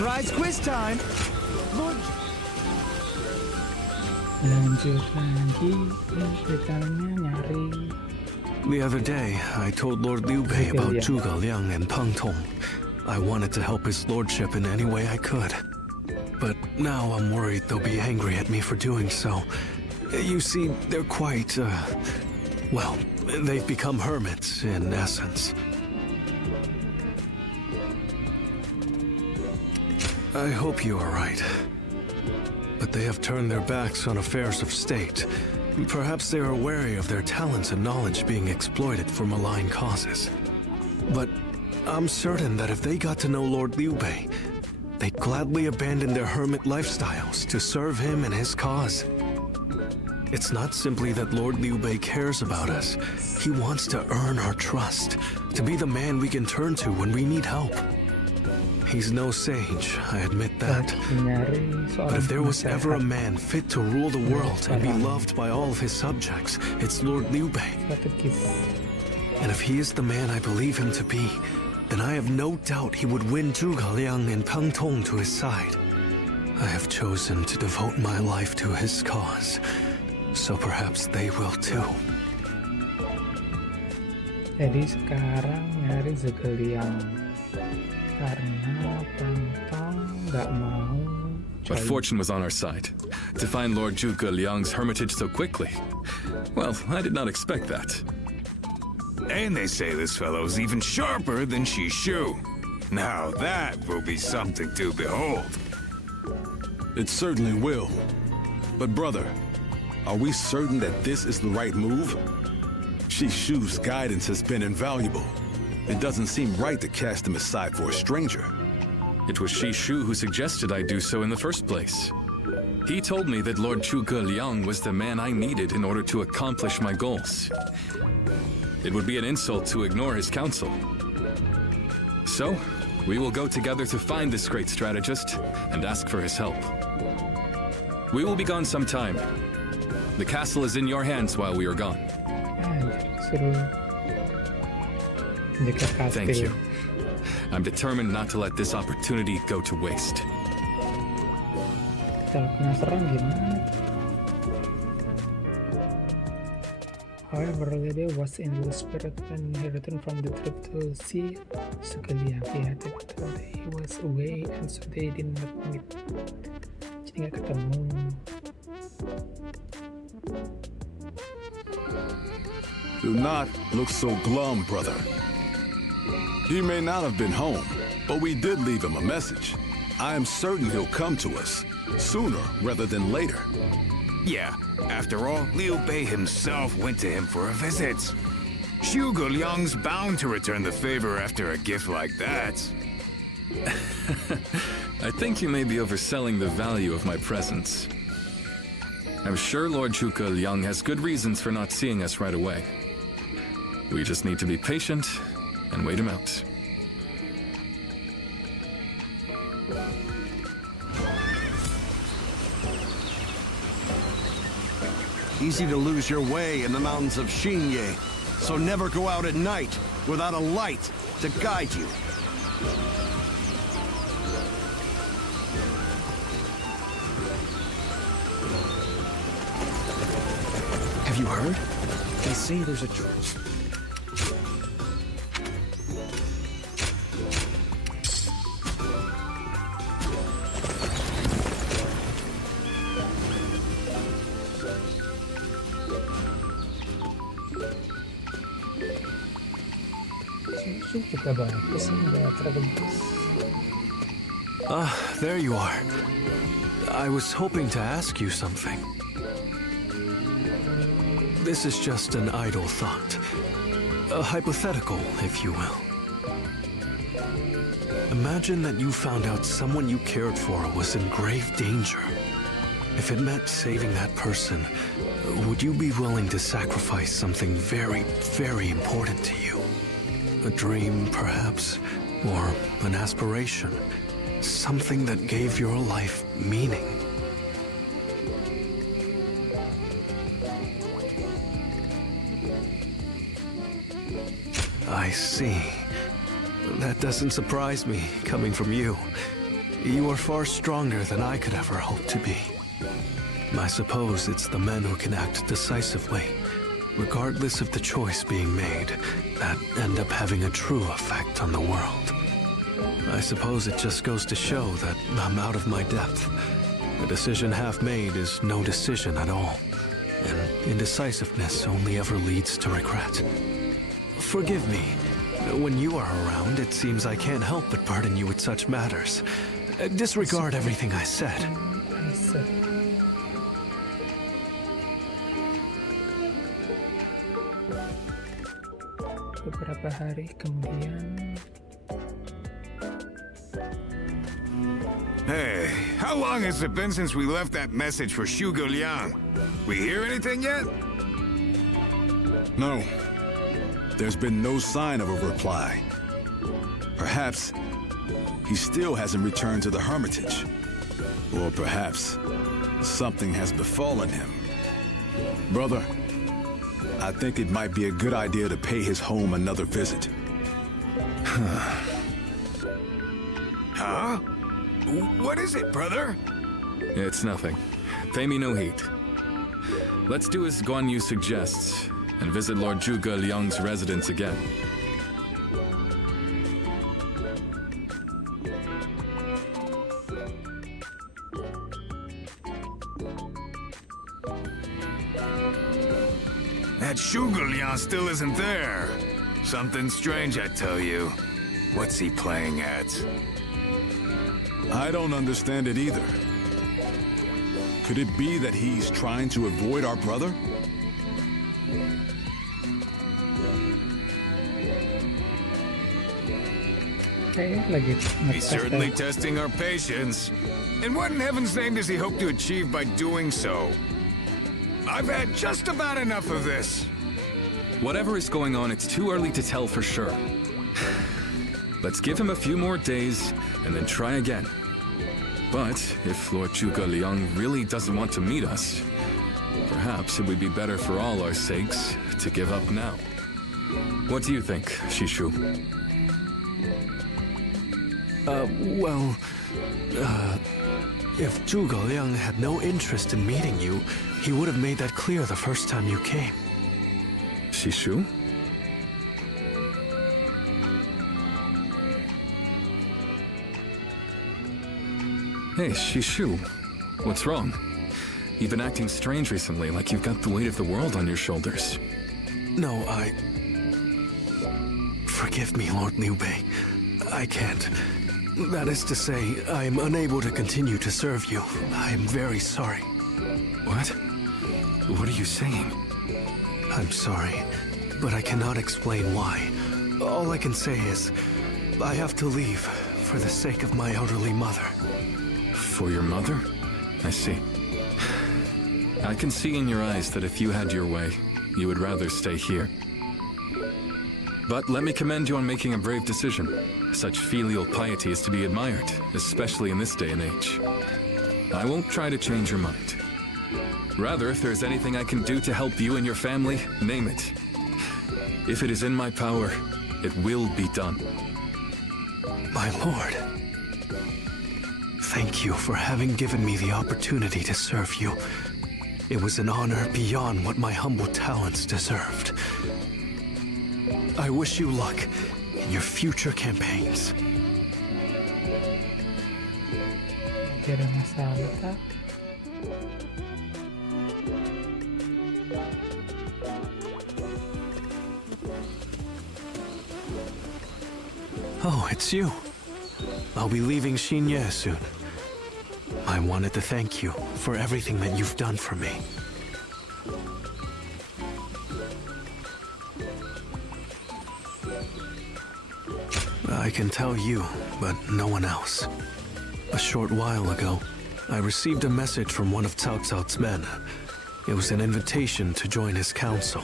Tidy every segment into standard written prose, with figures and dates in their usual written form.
Prize quiz time. Lanjut lagi, ceritanya nyari. The other day, I told Lord Liu Bei about Zhuge Liang and Peng Tong. I wanted to help his lordship in any way I could. But now I'm worried they'll be angry at me for doing so. You see, they're quite, well, they've become hermits, in essence. I hope you are right. But they have turned their backs on affairs of state. Perhaps they are wary of their talents and knowledge being exploited for malign causes. But I'm certain that if they got to know Lord Liu Bei, they'd gladly abandon their hermit lifestyles to serve him and his cause. It's not simply that Lord Liu Bei cares about us. He wants to earn our trust, to be the man we can turn to when we need help. He's no sage, I admit that. But if there was ever a man fit to rule the world and be loved by all of his subjects, it's Lord Liu Bei. And if he is the man I believe him to be, then I have no doubt he would win Zhuge Liang and Peng Tong to his side. I have chosen to devote my life to his cause, so perhaps they will too. Jadi sekarang nyari Zhuge Liang karena Peng Tong nggak mau. But fortune was on our side. To find Lord Zhuge Liang's hermitage so quickly, well, I did not expect that. And they say this fellow's even sharper than Shishu. Now that will be something to behold. It certainly will. But brother, are we certain that this is the right move? Shishu's guidance has been invaluable. It doesn't seem right to cast him aside for a stranger. It was Shishu who suggested I do so in the first place. He told me that Lord Zhuge Liang was the man I needed in order to accomplish my goals. It would be an insult to ignore his counsel. So, we will go together to find this great strategist and ask for his help. We will be gone some time. The castle is in your hands while we are gone. Thank you. I'm determined not to let this opportunity go to waste. Kalau penasaran gimana? However, Lede was in the spirit when he returned from the trip to see Zhuge Liang. He had to tell that he was away, and so they did not meet. Jadi nggak ketemu. Do not look so glum, brother. He may not have been home, but we did leave him a message. I am certain he'll come to us, sooner rather than later. Yeah, after all, Liu Bei himself went to him for a visit. Zhuge Liang's bound to return the favor after a gift like that. I think you may be overselling the value of my presence. I'm sure Lord Zhuge Liang has good reasons for not seeing us right away. We just need to be patient and wait him out. Easy to lose your way in the mountains of Xinye, so never go out at night without a light to guide you. Have you heard? They say there's a Juga bagus nih, nggak terbatas. There you are. I was hoping to ask you something. This is just an idle thought. A hypothetical, if you will. Imagine that you found out someone you cared for was in grave danger. If it meant saving that person, would you be willing to sacrifice something very, very important to you? A dream, perhaps, or an aspiration. Something that gave your life meaning. I see. That doesn't surprise me, coming from you. you are far stronger than I could ever hope to be. I suppose it's the men who can act decisively, regardless of the choice being made, that end up having a true effect on the world. I suppose it just goes to show that I'm out of my depth. A decision half made is no decision at all, and indecisiveness only ever leads to regret. Forgive me. When you are around, it seems I can't help but burden you with such matters. Disregard everything I said. I said. Beberapa hari kemudian. Hey, how long has it been since we left that message for Zhuge Liang? We hear anything yet? No. There's been no sign of a reply. Perhaps he still hasn't returned to the Hermitage. Or perhaps something has befallen him. Brother, I think it might be a good idea to pay his home another visit. Huh? What is it, brother? It's nothing. Pay me no heed. Let's do as Guan Yu suggests and visit Lord Zhuge Liang's residence again. That Zhuge Liang still isn't there. Something strange, I tell you. What's he playing at? I don't understand it either. Could it be that he's trying to avoid our brother? Kayaknya lagi He's certainly testing our patience. And what in heaven's name does he hope to achieve by doing so? I've had just about enough of this. Whatever is going on, it's too early to tell for sure. Let's give him a few more days and then try again. But if Lord Zhuge Liang really doesn't want to meet us, perhaps it would be better for all our sakes to give up now. What do you think, Shishu? If Zhuge Liang had no interest in meeting you, he would have made that clear the first time you came. Shishu? Hey, Shishu. What's wrong? You've been acting strange recently, like you've got the weight of the world on your shoulders. No, Forgive me, Lord Liu Bei. I can't. That is to say, I am unable to continue to serve you. I am very sorry. What? What are you saying? I'm sorry, but I cannot explain why. All I can say is, I have to leave for the sake of my elderly mother. For your mother? I see. I can see in your eyes that if you had your way, you would rather stay here. But let me commend you on making a brave decision. Such filial piety is to be admired, especially in this day and age. I won't try to change your mind. Rather, if there's anything I can do to help you and your family, name it. If it is in my power, it will be done. My lord, thank you for having given me the opportunity to serve you. It was an honor beyond what my humble talents deserved. I wish you luck in your future campaigns. Lagi ada masalah kah? Oh, it's you. I'll be leaving Xinye soon. I wanted to thank you for everything that you've done for me. I can tell you, but no one else. A short while ago, I received a message from one of Cao Cao's men. It was an invitation to join his council.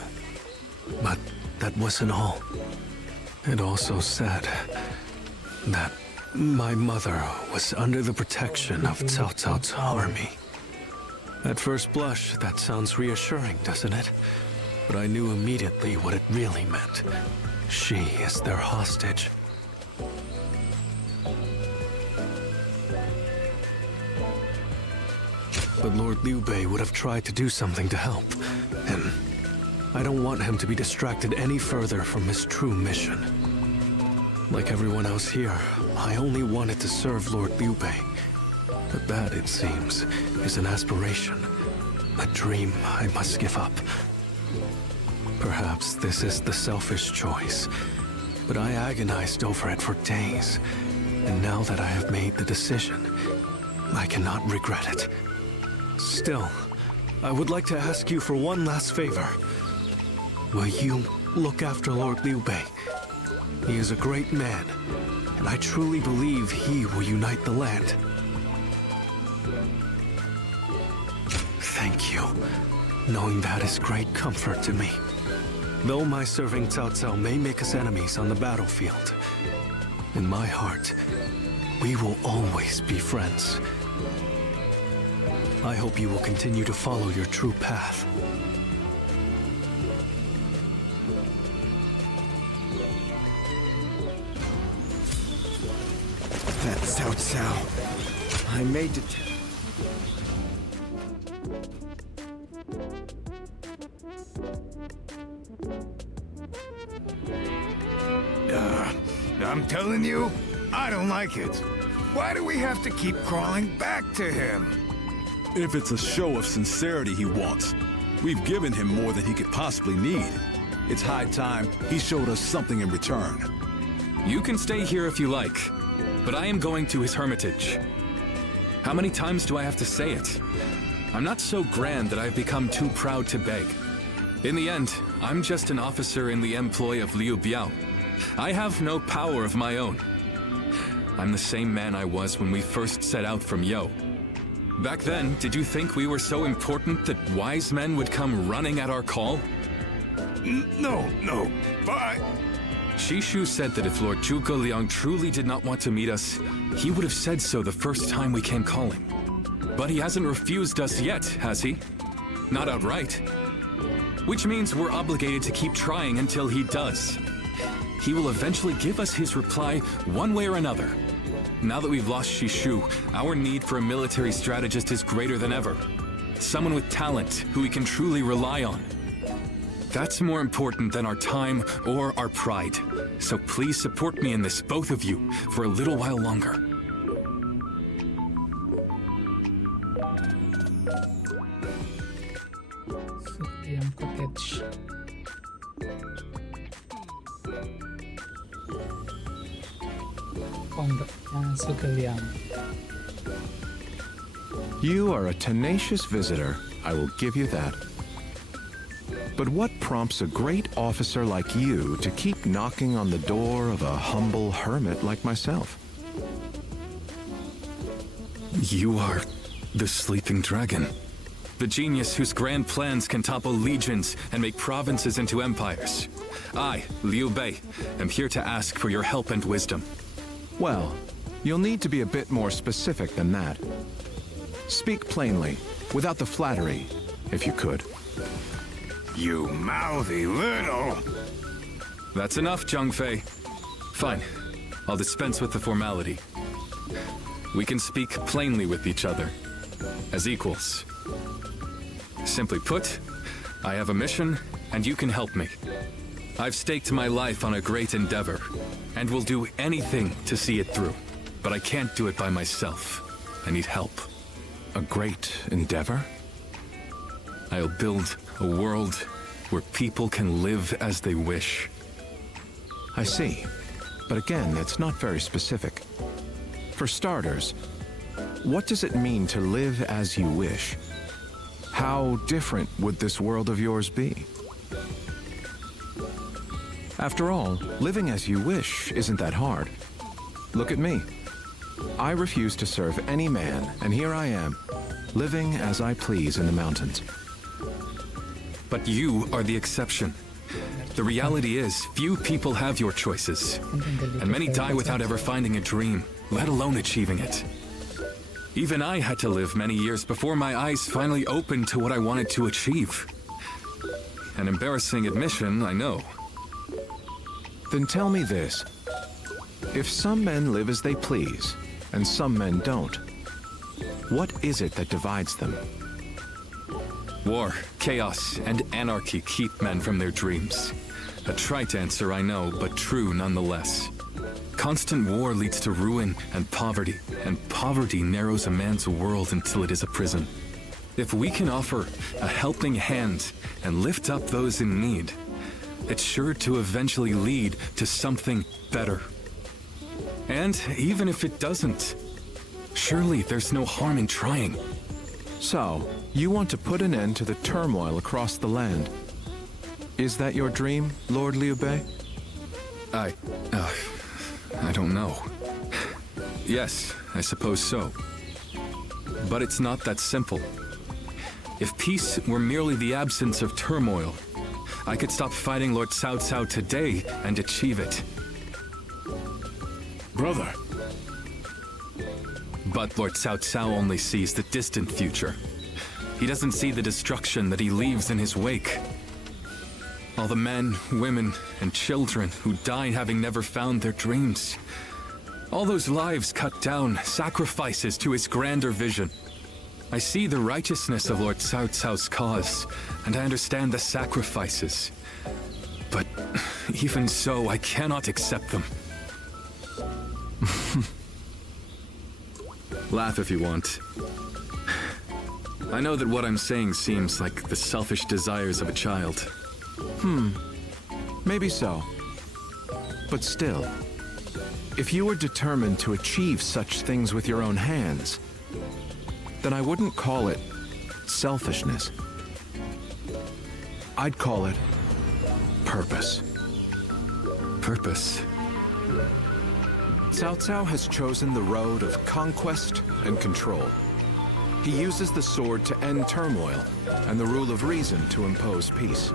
But that wasn't all. It also said that my mother was under the protection of Cao Cao's army. At first blush, that sounds reassuring, doesn't it? But I knew immediately what it really meant. She is their hostage. but Lord Liu Bei would have tried to do something to help. And I don't want him to be distracted any further from his true mission. Like everyone else here, I only wanted to serve Lord Liu Bei. But that, it seems, is an aspiration. A dream I must give up. Perhaps this is the selfish choice, but I agonized over it for days. And now that I have made the decision, I cannot regret it. Still, I would like to ask you for one last favor. Will you look after Lord Liu Bei? He is a great man, and I truly believe he will unite the land. Thank you. Knowing that is great comfort to me. Though my serving Cao Cao may make us enemies on the battlefield, in my heart, we will always be friends. I hope you will continue to follow your true path. That's Cao Cao. I may detect. I'm telling you, I don't like it. Why do we have to keep crawling back to him? If it's a show of sincerity he wants, we've given him more than he could possibly need. It's high time he showed us something in return. You can stay here if you like, but I am going to his hermitage. How many times do I have to say it? I'm not so grand that I've become too proud to beg. In the end, I'm just an officer in the employ of Liu Biao. I have no power of my own. I'm the same man I was when we first set out from Yo. Back then, did you think we were so important that wise men would come running at our call? No, but... Shishu said that if Lord Zhuge Liang truly did not want to meet us, he would have said so the first time we came calling. But he hasn't refused us yet, has he? Not outright. Which means we're obligated to keep trying until he does. He will eventually give us his reply one way or another. Now that we've lost Shishu, our need for a military strategist is greater than ever. Someone with talent who we can truly rely on. That's more important than our time or our pride. So please support me in this, both of you, for a little while longer. Sukiyang Cottage. Pondoknya Zhuge Liang. You are a tenacious visitor, I will give you that. But what prompts a great officer like you to keep knocking on the door of a humble hermit like myself? You are the sleeping dragon. The genius whose grand plans can topple legions and make provinces into empires. I, Liu Bei, am here to ask for your help and wisdom. Well, you'll need to be a bit more specific than that. Speak plainly, without the flattery, if you could. You mouthy little... That's enough, Zhangfei. Fine. I'll dispense with the formality. We can speak plainly with each other, as equals. Simply put, I have a mission, and you can help me. I've staked my life on a great endeavor, and will do anything to see it through. But I can't do it by myself. I need help. A great endeavor? I'll build a world where people can live as they wish. I see. But again, that's not very specific. For starters, what does it mean to live as you wish? How different would this world of yours be? After all, living as you wish isn't that hard. Look at me. I refuse to serve any man, and here I am, living as I please in the mountains. But you are the exception. The reality is, few people have your choices. And many die without ever finding a dream, let alone achieving it. Even I had to live many years before my eyes finally opened to what I wanted to achieve. An embarrassing admission, I know. Then tell me this. If some men live as they please, and some men don't, What is it that divides them? War, chaos, and anarchy keep men from their dreams. A trite answer, I know, but true nonetheless. Constant war leads to ruin and poverty narrows a man's world until it is a prison. If we can offer a helping hand and lift up those in need, it's sure to eventually lead to something better. And even if it doesn't, surely there's no harm in trying. So, you want to put an end to the turmoil across the land. Is that your dream, Lord Liu Bei? I don't know. Yes, I suppose so. But it's not that simple. If peace were merely the absence of turmoil, I could stop fighting Lord Cao Cao today and achieve it. Brother, But Lord Cao Cao only sees the distant future. He doesn't see the destruction that he leaves in his wake. All the men, women, and children who died having never found their dreams. All those lives cut down, sacrifices to his grander vision. I see the righteousness of Lord Cao Cao's cause, and I understand the sacrifices. But even so, I cannot accept them. Laugh if you want. I know that what I'm saying seems like the selfish desires of a child. Maybe so. But still, if you were determined to achieve such things with your own hands, then I wouldn't call it selfishness. I'd call it purpose. Purpose. Cao Cao has chosen the road of conquest and control. He uses the sword to end turmoil and the rule of reason to impose peace.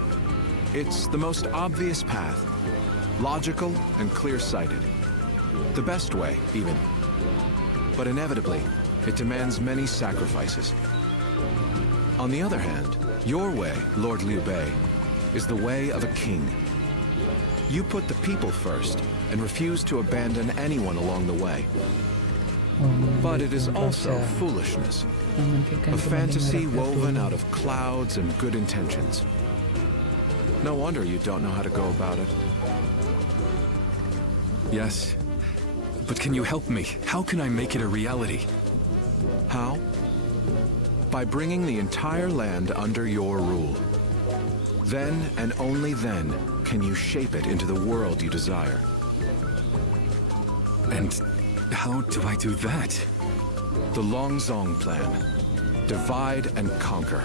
It's the most obvious path, logical and clear-sighted. The best way, even. But inevitably, it demands many sacrifices. On the other hand, your way, Lord Liu Bei, is the way of a king. You put the people first and refuse to abandon anyone along the way. But it is also foolishness, a fantasy woven out of clouds and good intentions. No wonder you don't know how to go about it. Yes. But can you help me? How can I make it a reality? How? By bringing the entire land under your rule. Then and only then can you shape it into the world you desire. And how do I do that? The Longzong plan. Divide and conquer.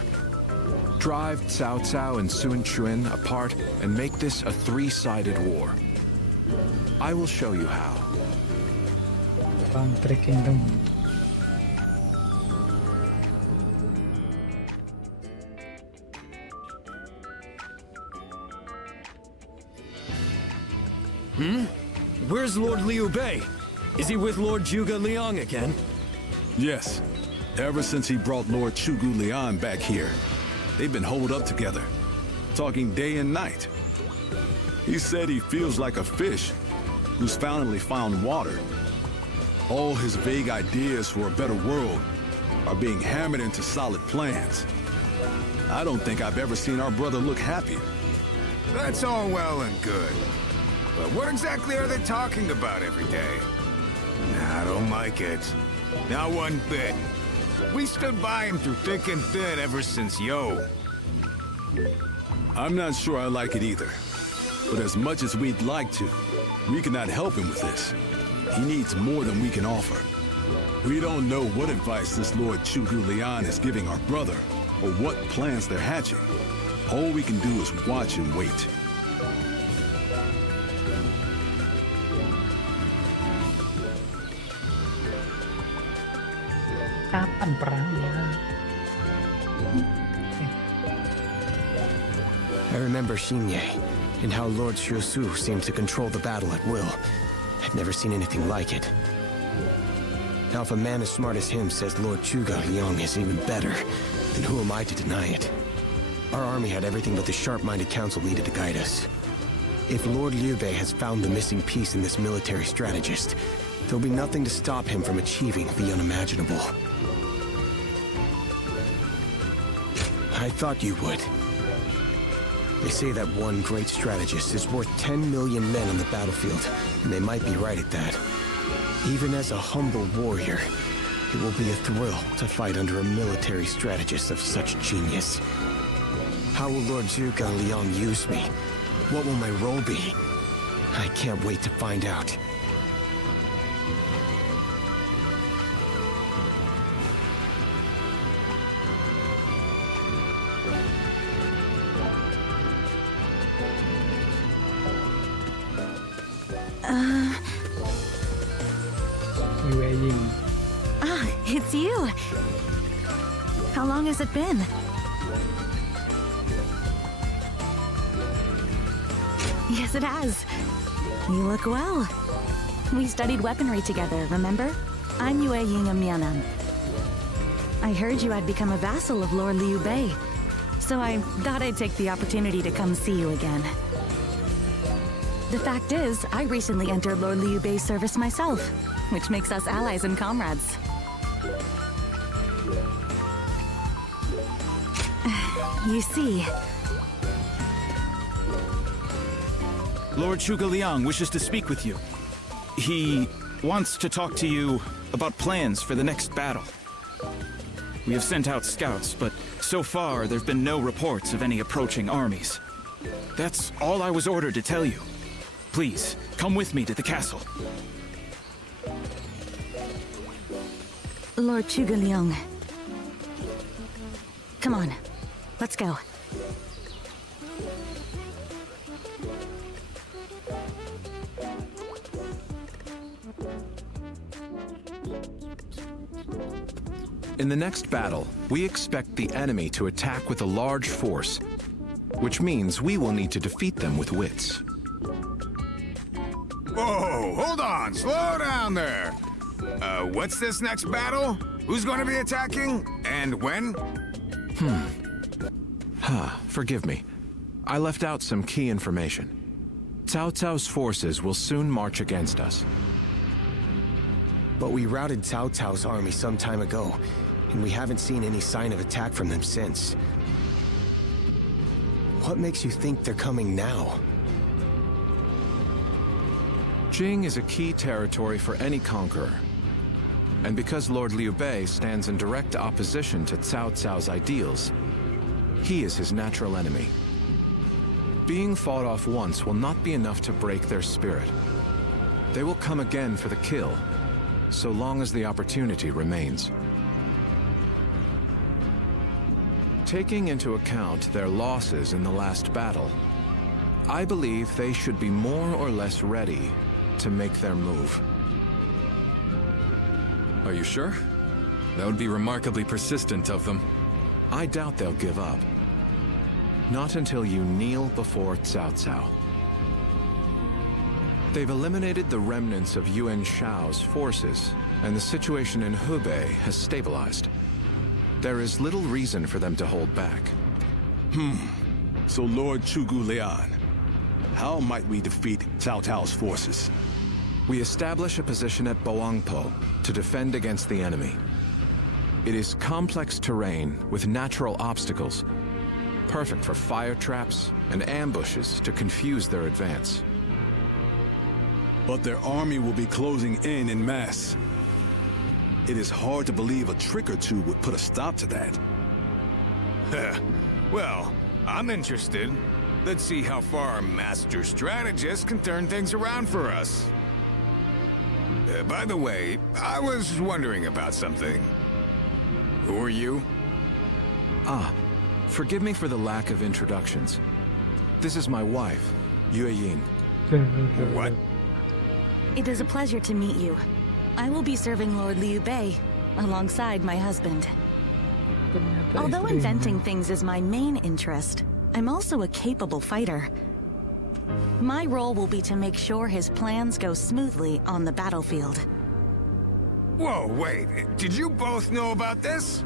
Drive Cao Cao and Sun Quan apart and make this a three-sided war. I will show you how. Perang Three Kingdom. Where's Lord Liu Bei? Is he with Lord Zhuge Liang again? yes. Ever since he brought Lord Zhuge Liang back here, they've been holed up together, talking day and night. He said he feels like a fish who's finally found water. All his vague ideas for a better world are being hammered into solid plans. I don't think I've ever seen our brother look happy. That's all well and good. But what exactly are they talking about every day? I don't like it. Not one bit. We stood by him through thick and thin ever since Yo. I'm not sure I like it either. But as much as we'd like to, we cannot help him with this. He needs more than we can offer. We don't know what advice this Lord Zhuge Liang is giving our brother, or what plans they're hatching. All we can do is watch and wait. Kapan perangnya? I remember Xinye, and how Lord Xiusu seemed to control the battle at will. I've never seen anything like it. Now if a man as smart as him says Lord Zhuge Liang is even better, then who am I to deny it? Our army had everything but the sharp-minded council needed to guide us. If Lord Liu Bei has found the missing piece in this military strategist, there'll be nothing to stop him from achieving the unimaginable. I thought you would. They say that one great strategist is worth 10 million men on the battlefield, and they might be right at that. Even as a humble warrior, it will be a thrill to fight under a military strategist of such genius. How will Lord Zhuge Liang use me? What will my role be? I can't wait to find out. Yue Ying. Ah, it's you. How long has it been? Yes, it has. You look well. We studied weaponry together, remember? I'm Yue Ying of Mianan. I heard you had become a vassal of Lord Liu Bei, so I thought I'd take the opportunity to come see you again. The fact is, I recently entered Lord Liu Bei's service myself, which makes us allies and comrades. You see... Lord Zhuge Liang wishes to speak with you. He wants to talk to you about plans for the next battle. We have sent out scouts, but so far there have been no reports of any approaching armies. That's all I was ordered to tell you. Please, come with me to the castle. Lord Zhuge Liang. Come on, let's go. In the next battle, we expect the enemy to attack with a large force, which means we will need to defeat them with wits. Whoa, hold on, slow down there. What's this next battle? Who's going to be attacking? And when? Forgive me. I left out some key information. Cao Cao's forces will soon march against us. But we routed Cao Cao's army some time ago, and we haven't seen any sign of attack from them since. What makes you think they're coming now? Jing is a key territory for any conqueror. And because Lord Liu Bei stands in direct opposition to Cao Cao's ideals, he is his natural enemy. Being fought off once will not be enough to break their spirit. They will come again for the kill, so long as the opportunity remains. Taking into account their losses in the last battle, I believe they should be more or less ready to make their move. Are you sure? That would be remarkably persistent of them. I doubt they'll give up. Not until you kneel before Cao Cao. They've eliminated the remnants of Yuan Shao's forces, and the situation in Hubei has stabilized. There is little reason for them to hold back. So Lord Zhuge Liang, how might we defeat Cao Cao's forces? We establish a position at Boangpo to defend against the enemy. It is complex terrain with natural obstacles, perfect for fire traps and ambushes to confuse their advance. But their army will be closing in mass. It is hard to believe a trick or two would put a stop to that. Well, I'm interested. Let's see how far our master strategist can turn things around for us. By the way, I was wondering about something. Who are you? Forgive me for the lack of introductions. This is my wife, Yue Ying. What? It is a pleasure to meet you. I will be serving Lord Liu Bei alongside my husband. Ternyata Although istrinya. inventing things is my main interest, I'm also a capable fighter. My role will be to make sure his plans go smoothly on the battlefield. Whoa, wait. Did you both know about this?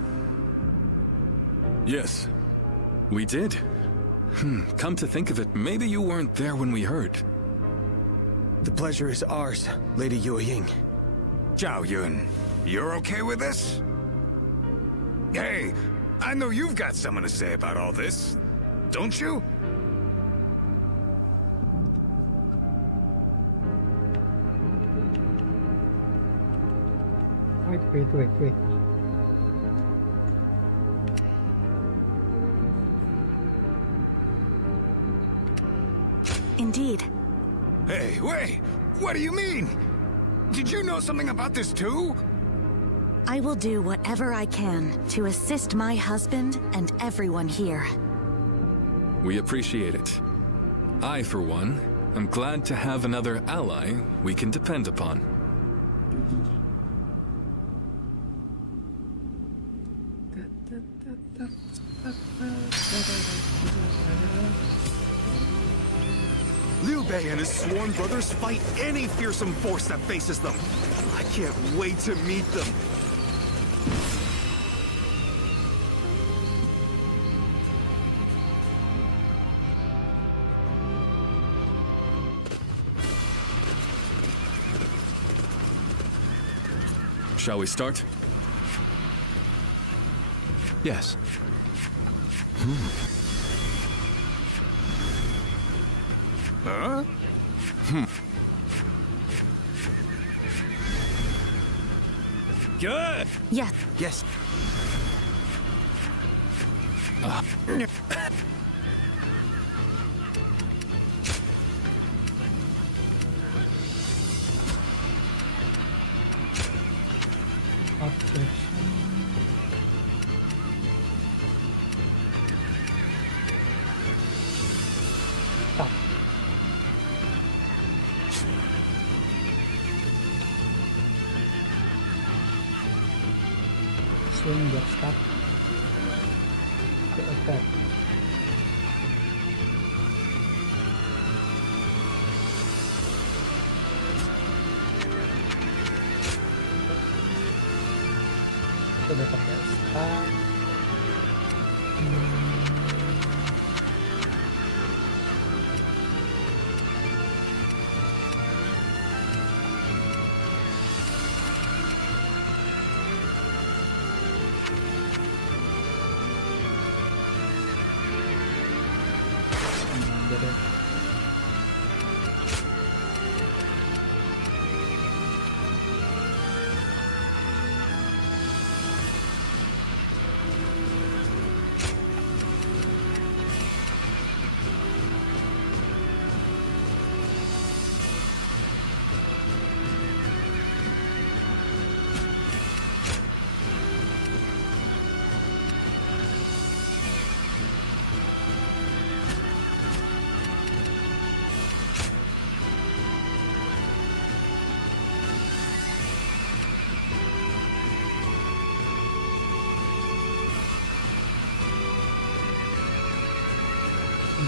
Yes. We did. Come to think of it, maybe you weren't there when we heard. The pleasure is ours, Lady Yue Ying. Zhao Yun, you're okay with this? Hey, I know you've got something to say about all this, don't you? Wait. Indeed. Hey, wait! What do you mean? Did you know something about this too? I will do whatever I can to assist my husband and everyone here. We appreciate it. I, for one, am glad to have another ally we can depend upon. Liu Bei and his sworn brothers fight any fearsome force that faces them. I can't wait to meet them. Shall we start? Yes. Huh? Good! Yes. Yes. Objection. Stop. Swing your stop to attack. Udah pakai start. Jadi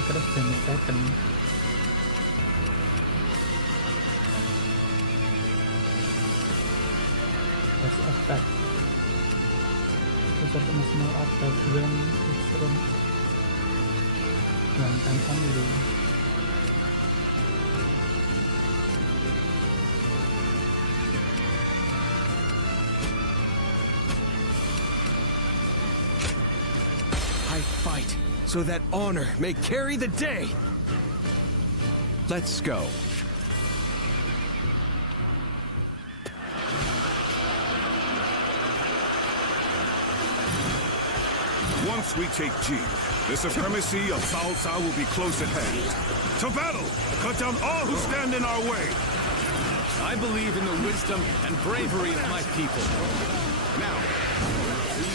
terus dan second. Press attack. Result a small attack when it's run. One time only. I fight so that honor may carry the day. Let's go. Once we take Ji, the supremacy of Cao Cao will be close at hand. To battle! Cut down all who stand in our way! I believe in the wisdom and bravery of my people. Now,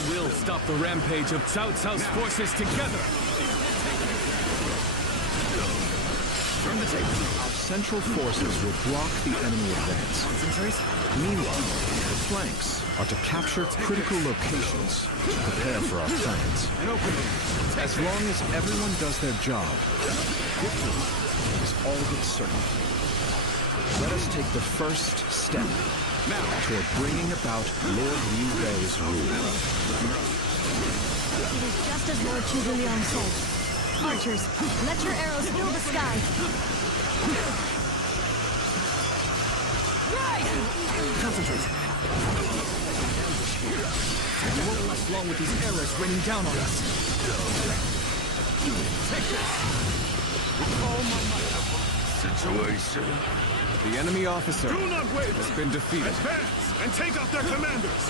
We will stop the rampage of Cao Cao's forces together. turn the table. Our central forces will block the enemy advance. Meanwhile, the flanks are to capture critical locations to prepare for our plans. As long as everyone does their job, victory is all but certain. Let us take the first step now toward bringing about Lord Liu Bei's rule. It is just as Lord Zhuge Liang said. Archers, let your arrows fill the sky. Right! Concentrate. You won't last long with these errors raining down on us. Take this! With all my might. Situation. The enemy officer Do not waver! has been defeated. Advance and take out their commanders!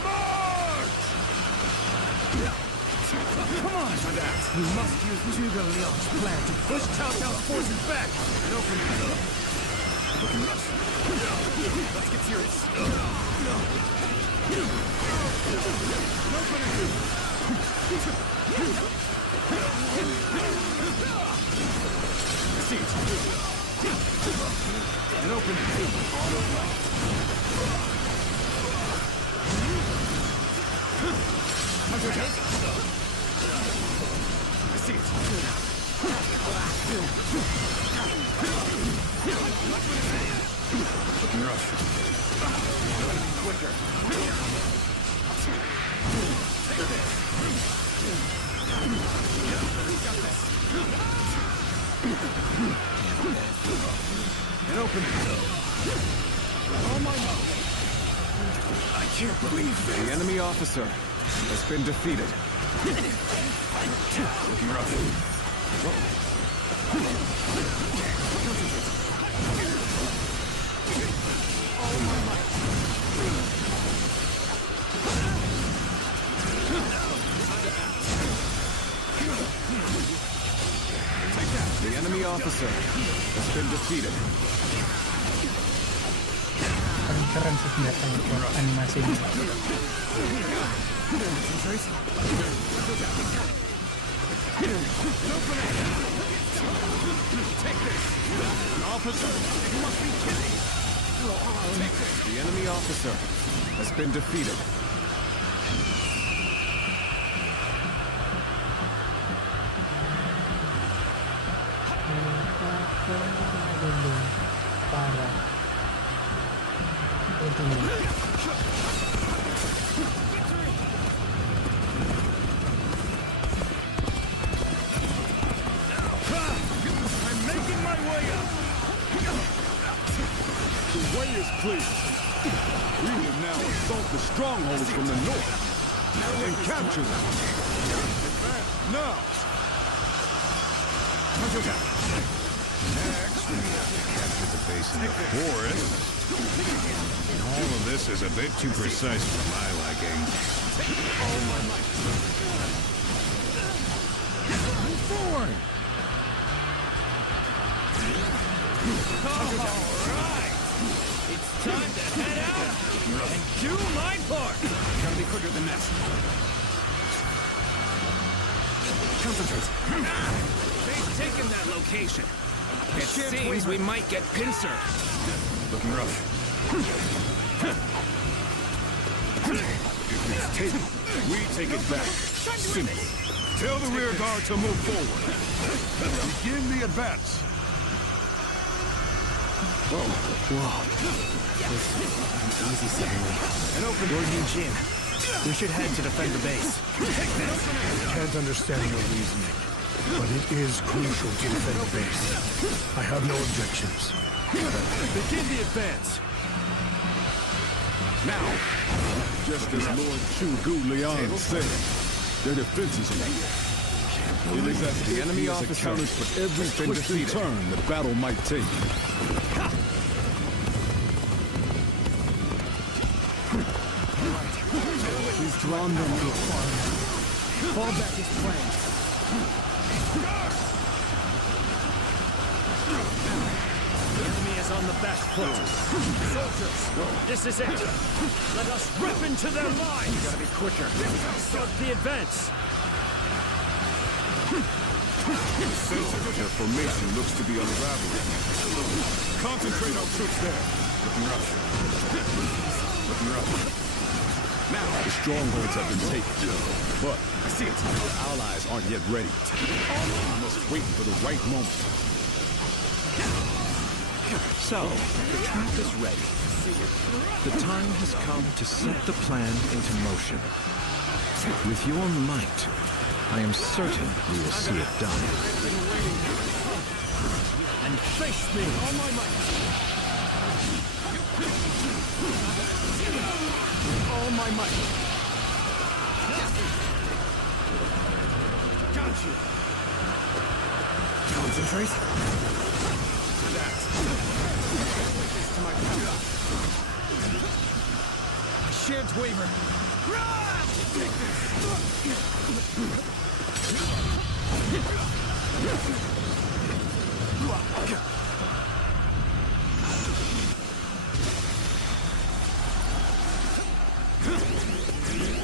March! Come on! For that, we must use Zhuge Liang's plan to push Cao Cao's forces back and open it up. Looking rough. Let's get serious. Proceed. And open it. Counterattack. I see it. Looking rough. Gotta be quicker. Take this. Got this. And open it. Oh my God. I can't believe this. The enemy officer has been defeated. Looking rough. All my might. Take that. The enemy officer has been defeated. Paling keren sih senjatanya buat animasinya. Take this! Officer, you must be kidding! Take this! The enemy officer has been defeated. Parah. Untungnya. I'm making my way up! The way is clear. We will now assault the strongholds from the north and capture them. Now! Next, we have to capture the base in the forest. All of this is a bit too precise for my liking. Move forward! Alright! It's time to head out and do my part! Gotta be quicker than that. Concentrate. They've taken that location. It seems we might get pincered. Looking rough. If it's taken, we take it back. Simple. Tell the rear guard to move forward. Begin the advance. Easy, Stanley. And open Lord Eugene, we should head to defend the base. Can't understand your reasoning, but it is crucial to defend the base. I have no objections. Begin the advance. Now, just as Lord Chu Liang said, their defenses are weak. It is as The enemy he has officer accounted for every has been twist and defeated. turn the battle might take. He's drawn them to a far enough. Fall back his plans. The enemy is on the back foot. Soldiers, this is it. Let us rip into their lines. You gotta be quicker. Start the advance. Their formation looks to be unraveling. Concentrate our troops there. Looking rough. Looking rough. Now, the strongholds have been taken. But I see it. our allies aren't yet ready. We must wait for the right moment. So, the trap is ready. The time has come to set the plan into motion. With your might, I am certain we will see it done. And face me. All my might. All my might. Got you! Concentrate. That. To my power. I shan't waver. Run! Take this!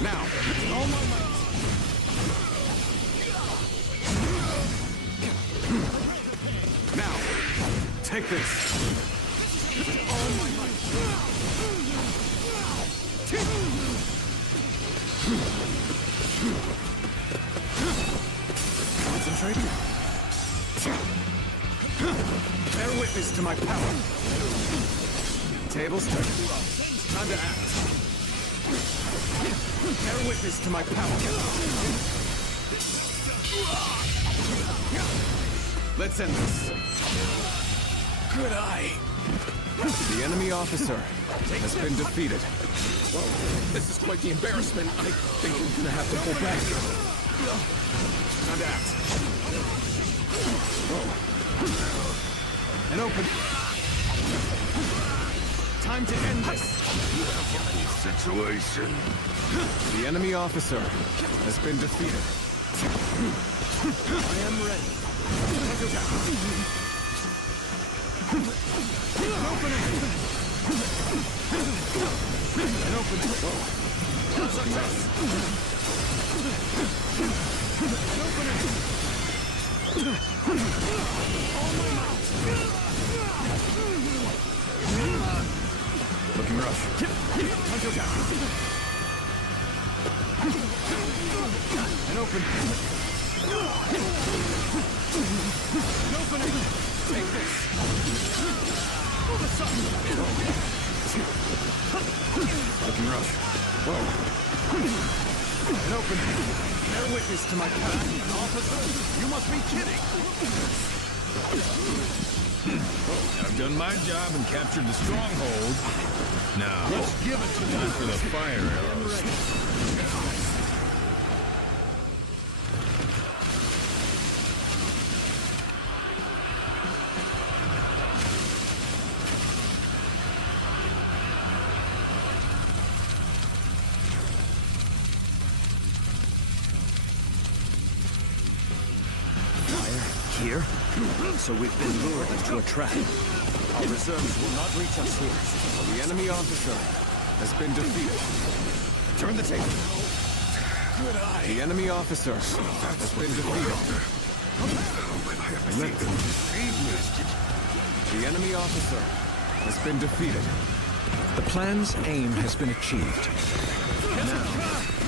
Now, all my might. Now, take this. All my might. Concentrate. Bear witness to my power. Tables turn. Time to act. Bear witness to my power. Let's end this. Good eye. The enemy officer has been defeated. Well, this is quite the embarrassment. I think I'm gonna have to pull back. Time to act. And open. Time to end this. Situation. The enemy officer has been defeated. I am ready. Open it. And open it. Success. Open it. All my might. Looking rough. Hunter down. And open. And open it. Take this. Pull this up. Looking rough. Whoa. And open. Bear witness to my power. Officer, you must be kidding. I've done my job and captured the stronghold. Now, let's give it to them for the fire arrows. Here? So we've been lured into a trap. Our reserves will not reach us here. The enemy officer has been defeated. Turn the table. Good eye. The enemy officer has been defeated. Let them deceive me. The enemy officer has been defeated. The plan's aim has been achieved. Now,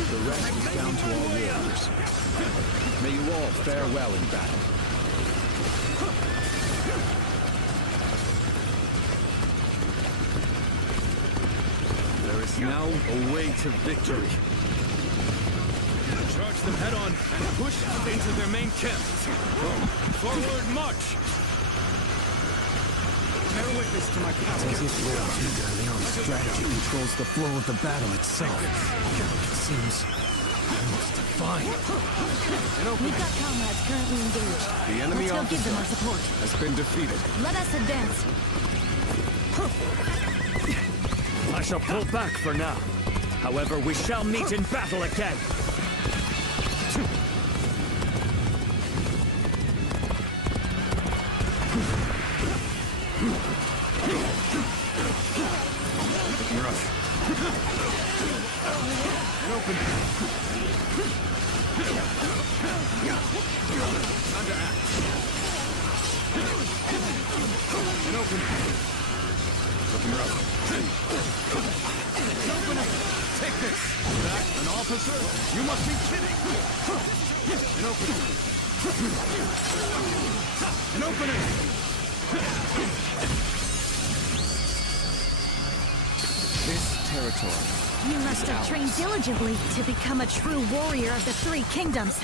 the rest is down to our warriors. May you all fare well in battle. There is now a way to victory. Charge them head on and push into their main camp. Forward march! Bear witness to my power. As if Lord Leon's strategy controls the flow of the battle itself. It seems almost divine. We've got comrades currently engaged. The enemy Let's go give them our officer support. has been defeated. Let us advance. I shall pull back for now. However, we shall meet in battle again. Looking rough. And open. Under act. And open. Looking rough. Open it. Take this. That an officer? You must be kidding. And open it. And open it. This territory. You must have trained diligently to become a true warrior of the Three Kingdoms.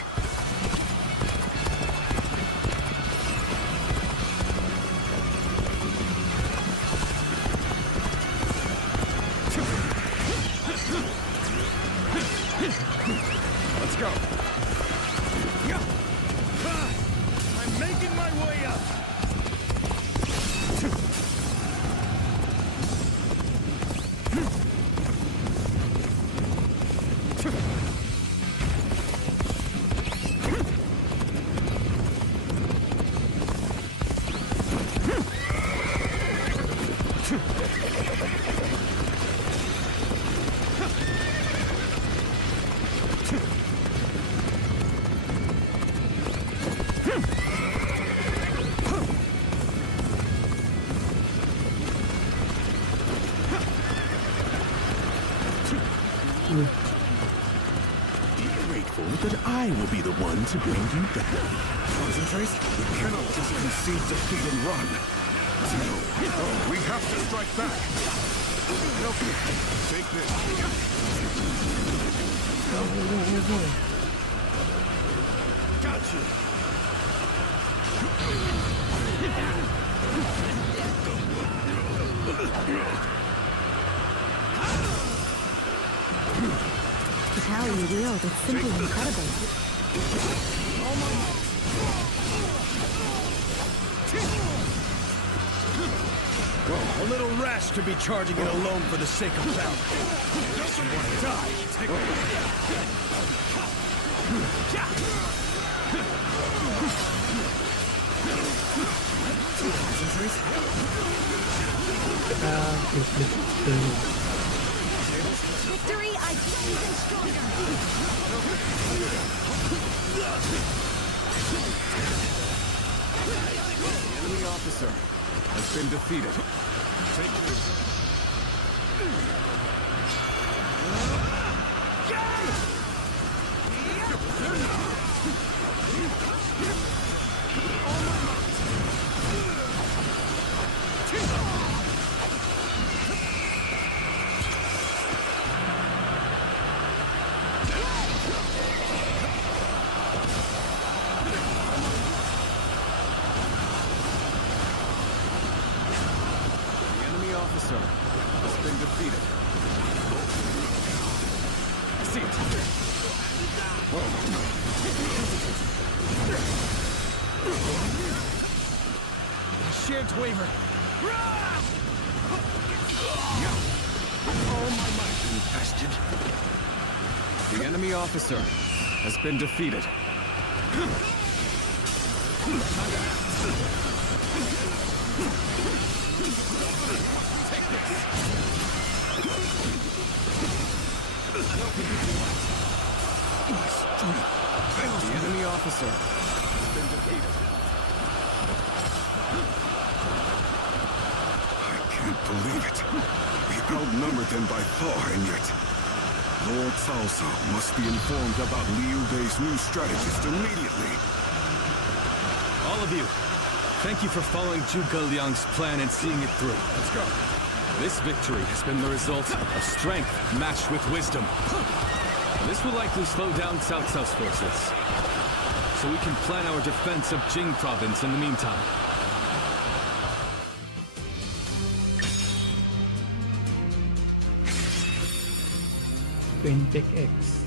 Grateful that I will be the one to bring you back. Concentrate. We cannot just concede defeat and run. No, we have to strike back. Help me. Take this. Got you. The power you wield is simply incredible. A little rash to be charging it alone for the sake of valor. Doesn't want to die. Take it. Victory, I feel even stronger. Enemy officer has been defeated. Officer has been defeated. See it. Shan't waver. All my might, infested. The enemy officer has been defeated. The enemy officer has been defeated. I can't believe it. We outnumbered them by far, and yet Lord Cao Cao must be informed about Liu Bei's new strategist immediately. All of you, thank you for following Zhuge Liang's plan and seeing it through. Let's go. This victory has been the result of strength matched with wisdom. This will likely slow down Cao Cao's forces, so we can plan our defense of Jing province in the meantime. Twin X.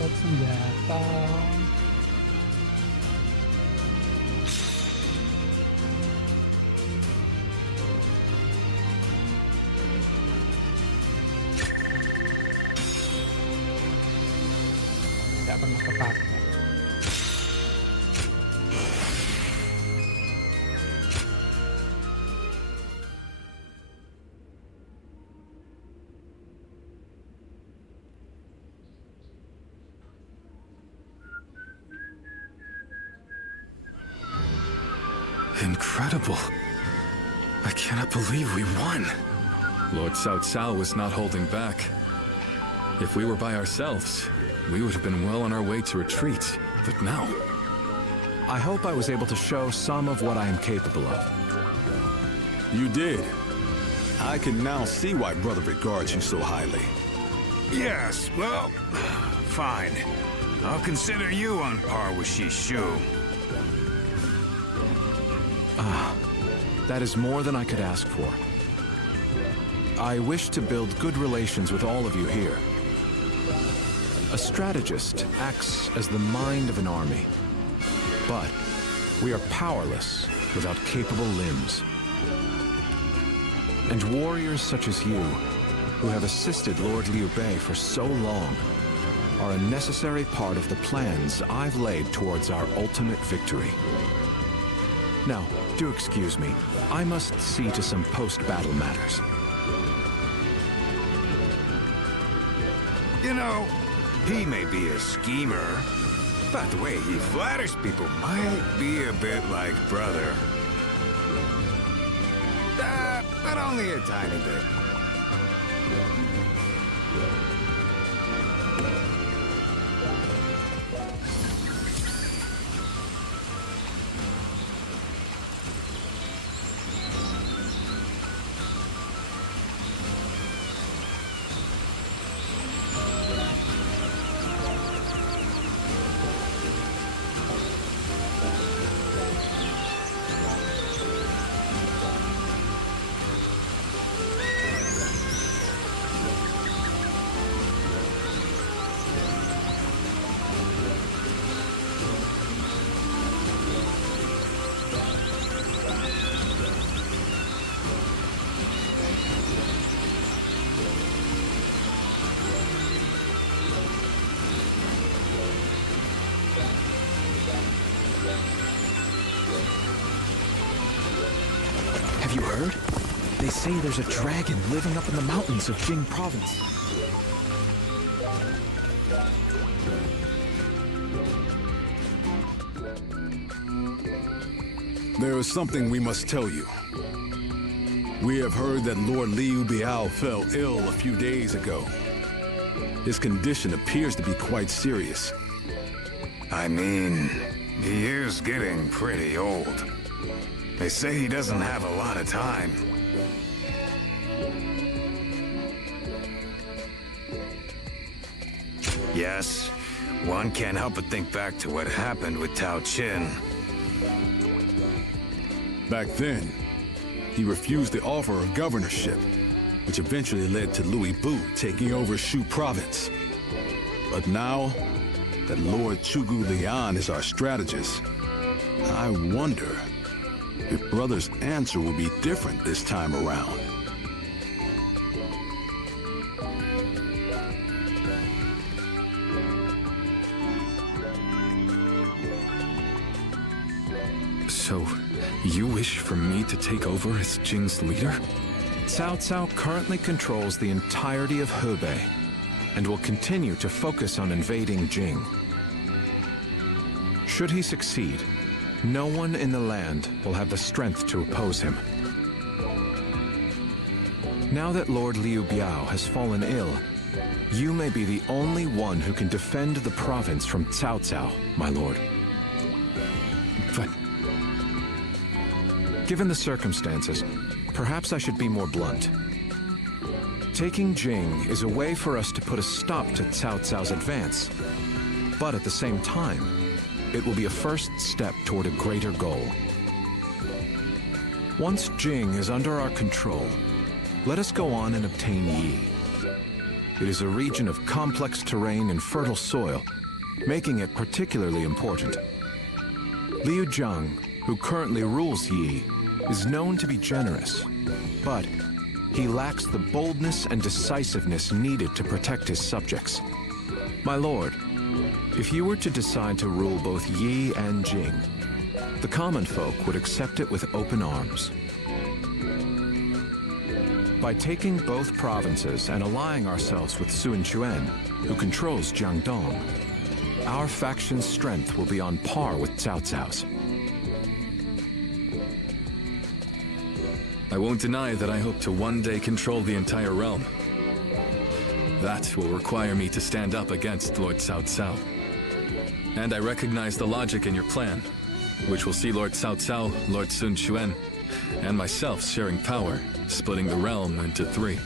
Dapat senjata. Tidak pernah kepake. Incredible. I cannot believe we won. Lord Cao Cao was not holding back. If we were by ourselves, we would have been well on our way to retreat. But now... I hope I was able to show some of what I am capable of. You did. I can now see why Brother regards you so highly. Yes, well, fine. I'll consider you on par with Shishu. That is more than I could ask for. I wish to build good relations with all of you here. A strategist acts as the mind of an army. But we are powerless without capable limbs. And warriors such as you, who have assisted Lord Liu Bei for so long, are a necessary part of the plans I've laid towards our ultimate victory. Now, do excuse me. I must see to some post-battle matters. You know, he may be a schemer, but the way he flatters people might be a bit like brother. But only a tiny bit. Have you heard? They say there's a dragon living up in the mountains of Jing province. There is something we must tell you. We have heard that Lord Liu Biao fell ill a few days ago. His condition appears to be quite serious. I mean, he is getting pretty old. They say he doesn't have a lot of time. Yes, one can't help but think back to what happened with Tao Qin. Back then, he refused the offer of governorship, which eventually led to Louis Bu taking over Shu province. But now that Lord Chugu Lian is our strategist, I wonder if Brother's answer will be different this time around. So, you wish for me to take over as Jing's leader? Cao Cao currently controls the entirety of Hebei and will continue to focus on invading Jing. Should he succeed, no one in the land will have the strength to oppose him. Now that Lord Liu Biao has fallen ill, you may be the only one who can defend the province from Cao Cao, my lord. But given the circumstances, perhaps I should be more blunt. Taking Jing is a way for us to put a stop to Cao Cao's advance, but at the same time, it will be a first step toward a greater goal. Once Jing is under our control, let us go on and obtain Yi. It is a region of complex terrain and fertile soil, making it particularly important. Liu Zhang, who currently rules Yi, is known to be generous, but he lacks the boldness and decisiveness needed to protect his subjects. My lord, if you were to decide to rule both Yi and Jing, the common folk would accept it with open arms. By taking both provinces and allying ourselves with Sun Quan, who controls Jiangdong, our faction's strength will be on par with Cao Cao's. I won't deny that I hope to one day control the entire realm. That will require me to stand up against Lord Cao Cao. And I recognize the logic in your plan, which will see Lord Cao Cao, Lord Sun Quan, and myself sharing power, splitting the realm into three.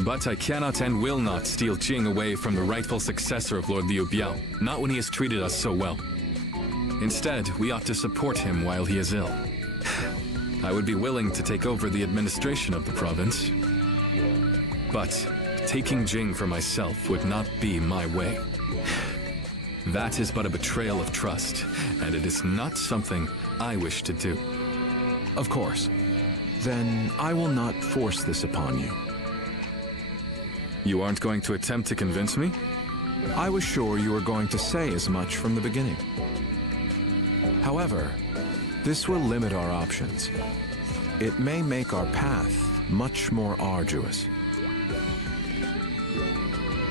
But I cannot and will not steal Jing away from the rightful successor of Lord Liu Biao, not when he has treated us so well. Instead, we ought to support him while he is ill. I would be willing to take over the administration of the province, but Taking Jing for myself would not be my way. That is but a betrayal of trust, and it is not something I wish to do. Of course. Then I will not force this upon you. You aren't going to attempt to convince me? I was sure you were going to say as much from the beginning. However, this will limit our options. It may make our path much more arduous.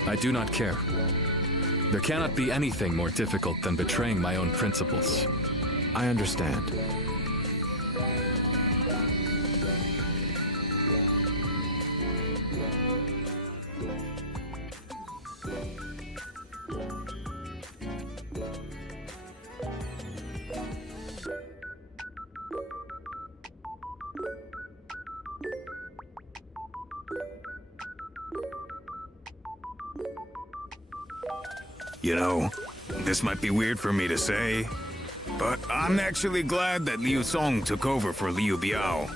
I do not care. There cannot be anything more difficult than betraying my own principles. I understand. You know, this might be weird for me to say, but I'm actually glad that Liu Song took over for Liu Biao.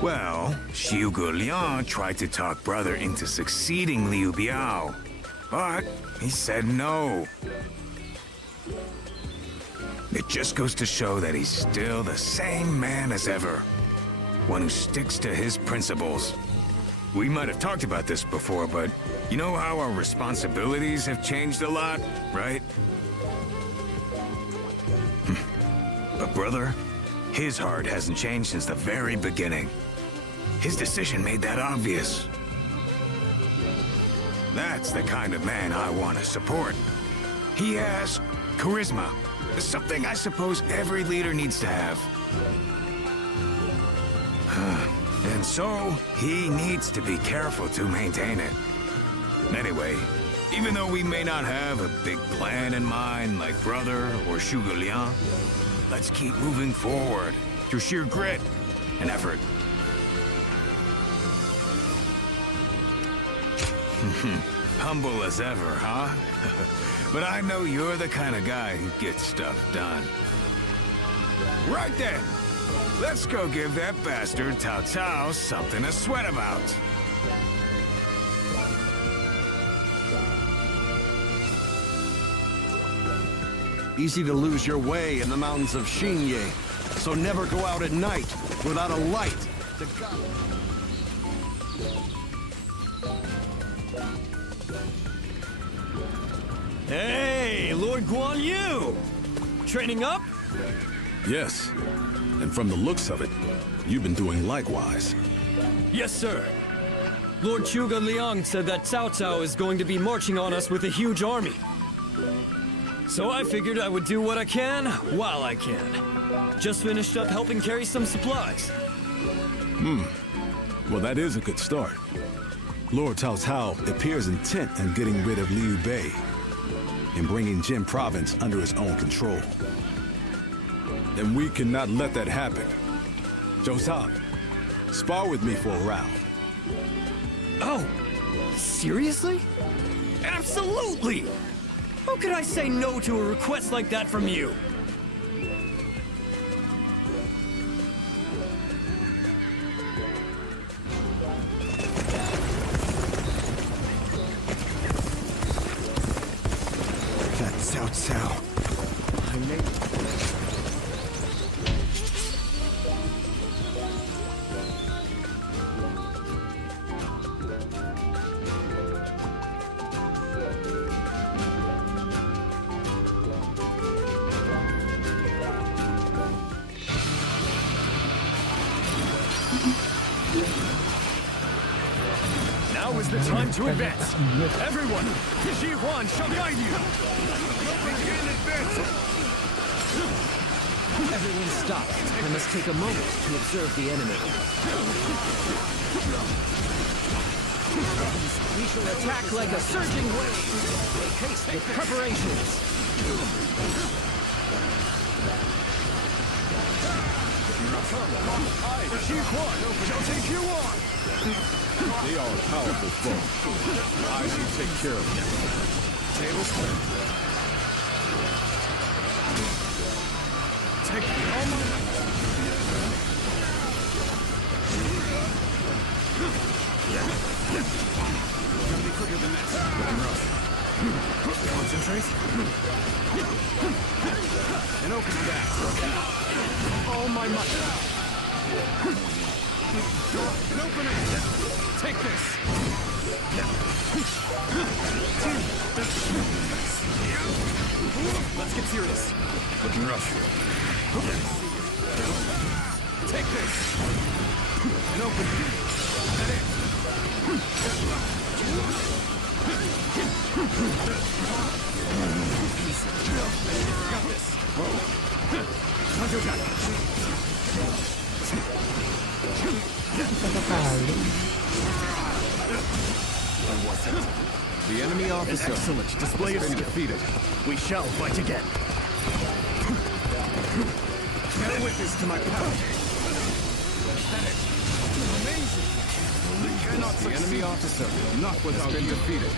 Well, Xiu Liang tried to talk brother into succeeding Liu Biao, but he said no. It just goes to show that he's still the same man as ever, one who sticks to his principles. We might have talked about this before, but you know how our responsibilities have changed a lot, right? But brother, his heart hasn't changed since the very beginning. His decision made that obvious. That's the kind of man I want to support. He has charisma, something I suppose every leader needs to have. And so, he needs to be careful to maintain it. Anyway, even though we may not have a big plan in mind like brother or Xiu Liang, let's keep moving forward through sheer grit and effort. Humble as ever, huh? But I know you're the kind of guy who gets stuff done. Right then! Let's go give that bastard Cao Cao something to sweat about. Easy to lose your way in the mountains of Xinye, so never go out at night without a light to guide. Hey, Lord Guan Yu! Training up? Yes. And from the looks of it, you've been doing likewise. Yes, sir. Lord Zhuge Liang said that Cao Cao is going to be marching on us with a huge army. So I figured I would do what I can while I can. Just finished up helping carry some supplies. Well, that is a good start. Lord Cao Cao appears intent on getting rid of Liu Bei and bringing Jin Province under his own control. And we cannot let that happen. Joseph, spar with me for a round. Oh, seriously? Absolutely! How could I say no to a request like that from you? That's Cao Cao. I made... Now is the time to advance. Everyone, Shi Huan shall guide you. Everyone stop. I must take a moment to observe the enemy. We shall attack like a surging wave. Make haste with preparations. Shi Huan shall take you on. They are a powerful foe. I shall take care of them. Tables turn. Take all my... Gotta be quicker than that. Concentrate. And open that. All my might. And open it. Take this. Let's get serious. Looking rough. Take this. And open it. That it. Got this. Hunter Jack. The enemy officer. Excellent. Display of defeated. We shall fight again. Bear witness to my power. Amazing. We cannot The enemy officer. Not without been defeated.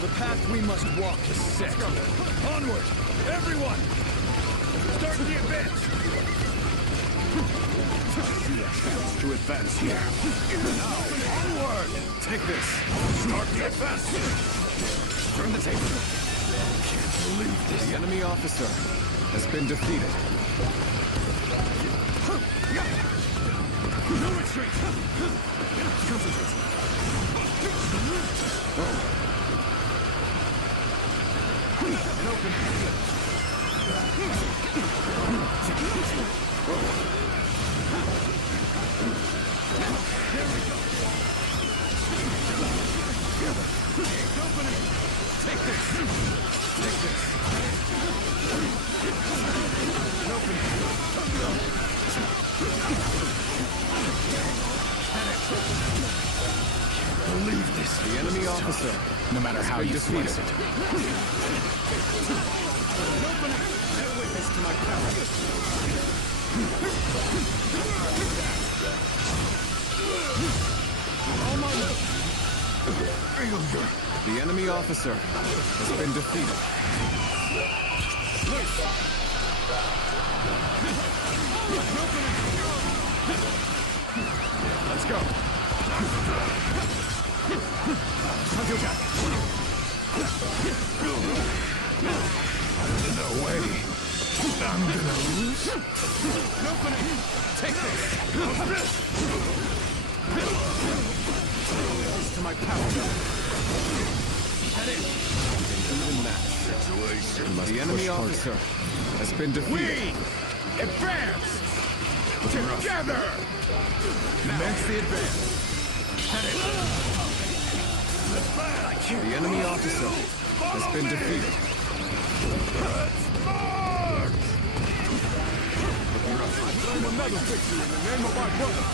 The path we must walk is set. Onward, everyone! Start the advance! I see a chance to advance here. Now, onward! Take this. Start the advance! Turn the table. Can't believe this. The enemy officer has been defeated. No retreat! Concentrate. And open. There we go. Open it. Take this. Take this. And open. Believe this. The enemy officer, No matter how you defeated. slice it. Open it. Bear witness to my power. All my love. Failure. The enemy officer has been defeated. Loose. Let's go. Hunter Jack. No way. I'm gonna lose. Open it. Take this. This to my power. That is. Even match. The enemy officer has been defeated. We advance together. Commence the advance. The enemy officer has been defeated. I claim another victory in the name of my brother.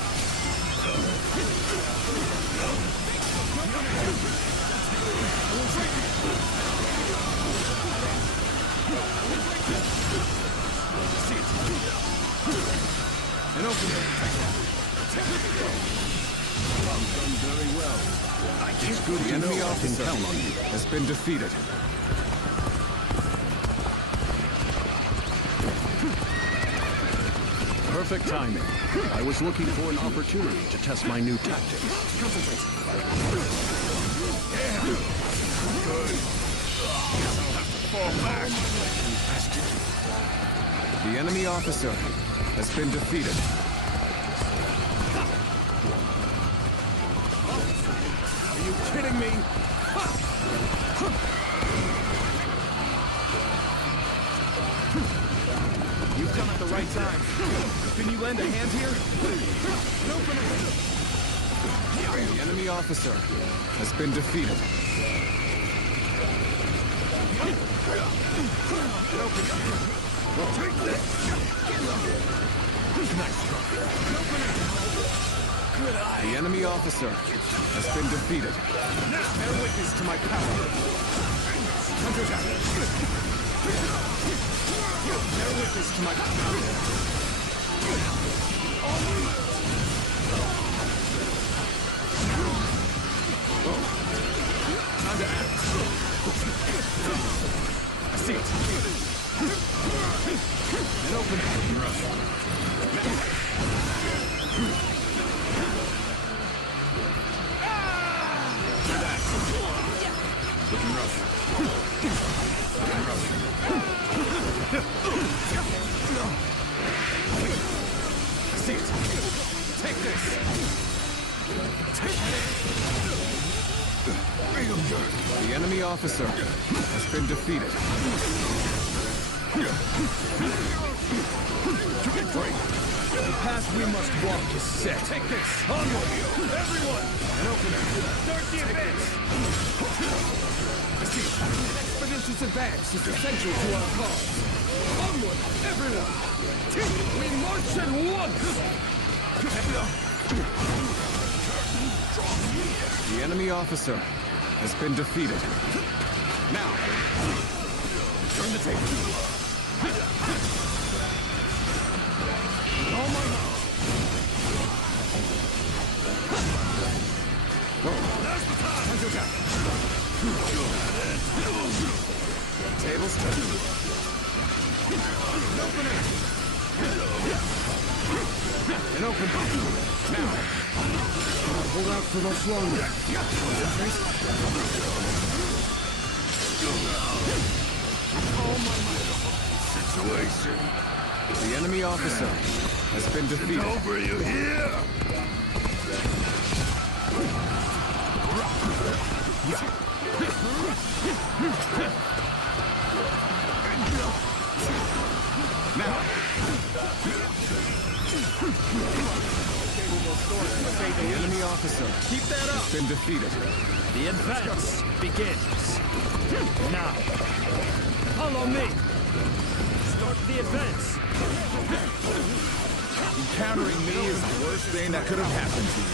And open it. Done very well. It's good the enemy officer has been defeated. Perfect timing. I was looking for an opportunity to test my new tactics. Concentrate. Yeah. Good. Guess I'll have to fall back. The enemy officer has been defeated. Are you kidding me? You've come at the right time. Can you lend a hand here? Open it. The enemy officer has been defeated. Take this. Nice try. Good eye. The enemy officer has been defeated. Bear witness to my power. Hunter Jack. Bear witness to my power. Time to act. I see it. And open it. see it. Take this. The enemy officer has been defeated. The path we must walk is set. Take this. Onward, everyone. And open it. Start the advance. Expeditious advance is essential to our cause. Onward, everyone. We march at once. The enemy officer has been defeated. Now, turn the table. All my might. There's the time. Counter-attack. Tables turned. Open it. And open. Now. Hold out for much longer. Oh my situation. The enemy officer has been defeated. Over you here. Now. The enemy officer Keep that up! has been defeated. The advance begins. Now. Follow me. Start the advance. Encountering me is the worst thing that could have happened to you.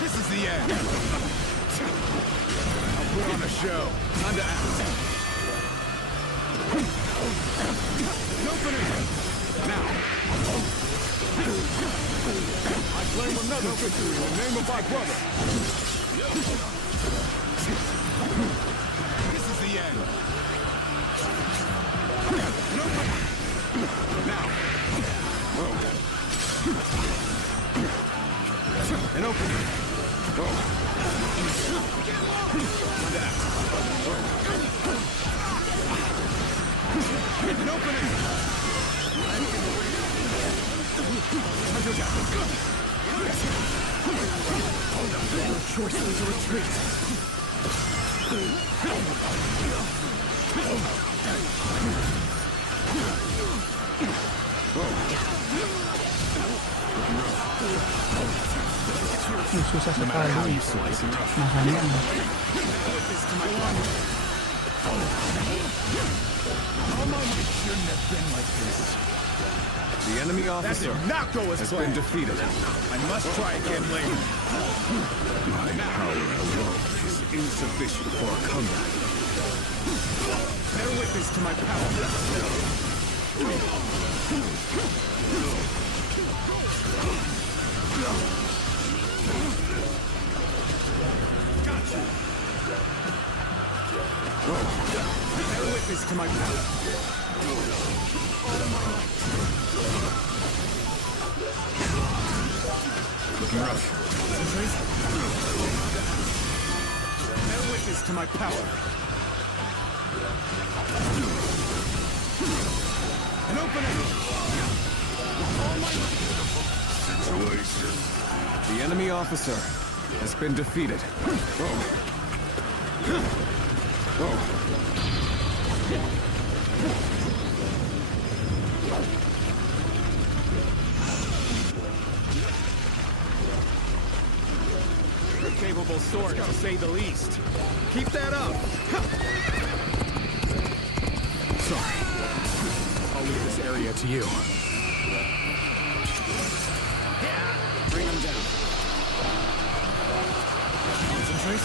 This is the end. I'll put on a show. Time to act. Open it! Now! I claim another victory in the name of my brother! This is the end! Now! And open it! And open it! No choice but to retreat. Susah sekali makanya The enemy officer not go as has been defeated. I must try again later. My power alone is insufficient for a comeback. Bear witness to my power. Gotcha. Bear witness to my power. Looking rough. Bear witness to my power. And open it. All my situation. The enemy officer has been defeated. Capable sword, to say the least. Keep that up. Sorry. I'll leave this area to you. Bring him down. Concentrate.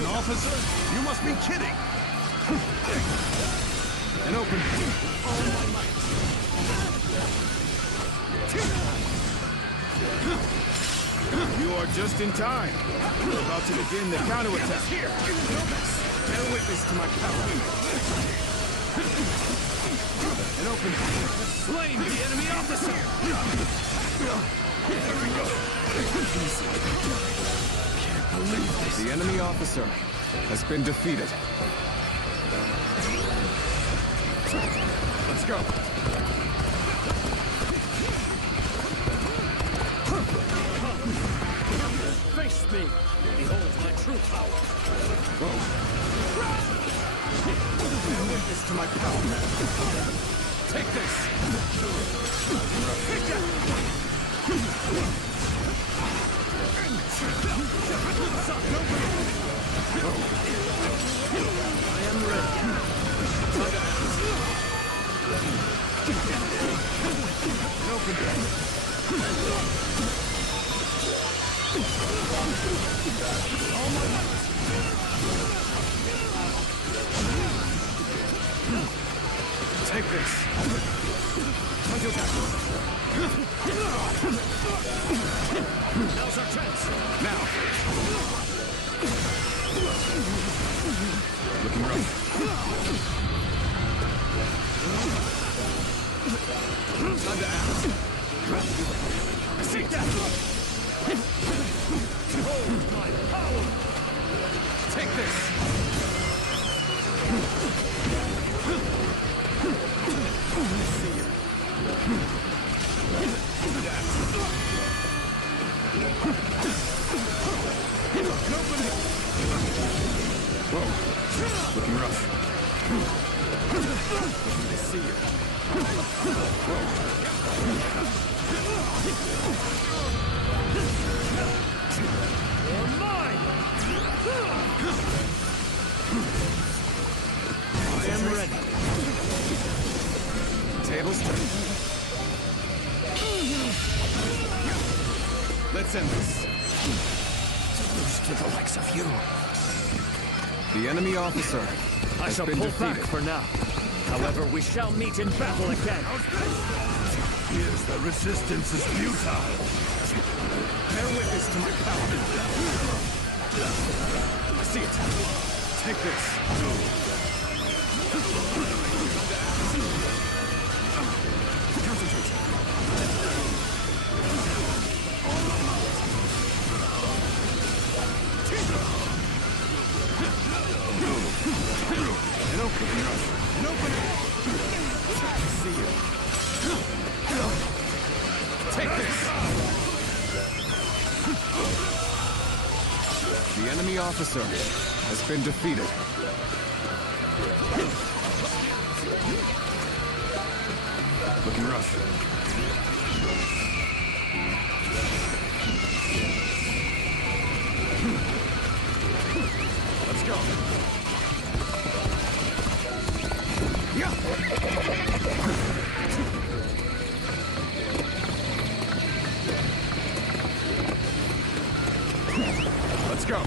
An officer? You must be kidding. And open. All my might. You are just in time. We're about to begin the counterattack. Here, bear witness to my power. And open. Slain the enemy officer. There we go. Can't believe this. The enemy officer has been defeated. Let's go. Face me! Behold my true power! Bear witness to my power. Take this! I am ready. Take this! Now's our chance! Now! Looking rough. Time to act. I see that! Hold my power! Take this! Whoa. Looking rough. I see you. You're mine! I am ready. Tables turn. Let's end this. To lose to the likes of you. The enemy officer I has shall been pull defeated. back for now. However, we shall meet in battle again. Here's the resistance is futile. Bear witness to my power. I see it. Take this. Concentrate. An opening. An opening. I see you. Take this. The enemy officer has been defeated. Looking rough. Let's go. Yeah. Let's go.